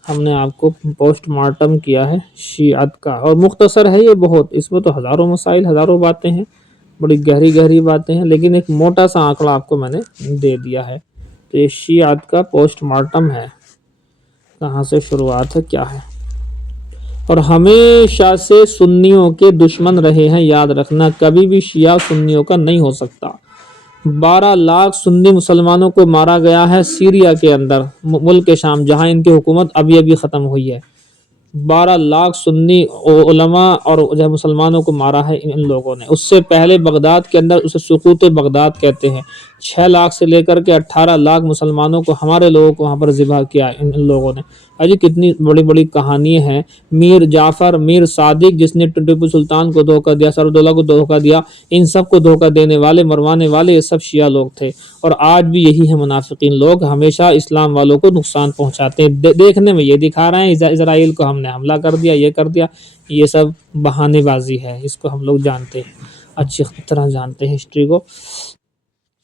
ہم نے آپ کو پوسٹ مارٹم کیا ہے شیعت کا، اور مختصر ہے یہ بہت، اس میں تو ہزاروں مسائل، ہزاروں باتیں ہیں، بڑی گہری باتیں ہیں، لیکن ایک موٹا سا آنکڑا آپ کو میں نے دے دیا ہے۔ تو یہ شیعت کا پوسٹ مارٹم ہے، کہاں سے شروعات ہے کیا ہے۔ اور ہمیشہ سے سنیوں کے دشمن رہے ہیں، یاد رکھنا، کبھی بھی شیعہ سنیوں کا نہیں ہو سکتا۔ 12 لاکھ سنی مسلمانوں کو مارا گیا ہے سیریا کے اندر، ملک شام، جہاں ان کی حکومت ابھی ختم ہوئی ہے۔ 12 لاکھ سنی علماء اور مسلمانوں کو مارا ہے ان لوگوں نے۔ اس سے پہلے بغداد کے اندر اسے سقوط بغداد کہتے ہیں، 6 لاکھ سے لے کر کے 18 لاکھ مسلمانوں کو، ہمارے لوگوں کو وہاں پر ذبح کیا ان لوگوں نے۔ اجی کتنی بڑی کہانی ہیں۔ میر جعفر، میر صادق، جس نے ٹیپو سلطان کو دھوکہ دیا، سرودولہ کو دھوکہ دیا، ان سب کو دھوکہ دینے والے، مروانے والے، یہ سب شیعہ لوگ تھے۔ اور آج بھی یہی ہیں منافقین لوگ، ہمیشہ اسلام والوں کو نقصان پہنچاتے ہیں۔ دیکھنے میں یہ دکھا رہے ہیں اسرائیل کو ہم نے حملہ کر دیا، یہ کر دیا، یہ سب بہانے بازی ہے، اس کو ہم لوگ جانتے ہیں، اچھی طرح جانتے ہیں ہسٹری کو۔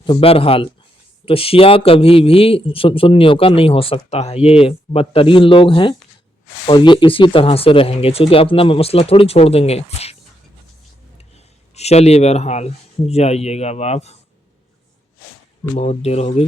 تو بہرحال تو شیعہ کبھی بھی سنیوں کا نہیں ہو سکتا ہے، یہ بدترین لوگ ہیں اور یہ اسی طرح سے رہیں گے، چونکہ اپنا مسئلہ تھوڑی چھوڑ دیں گے۔ چلیے بہرحال جائیے گا اب آپ، بہت دیر ہو گئی۔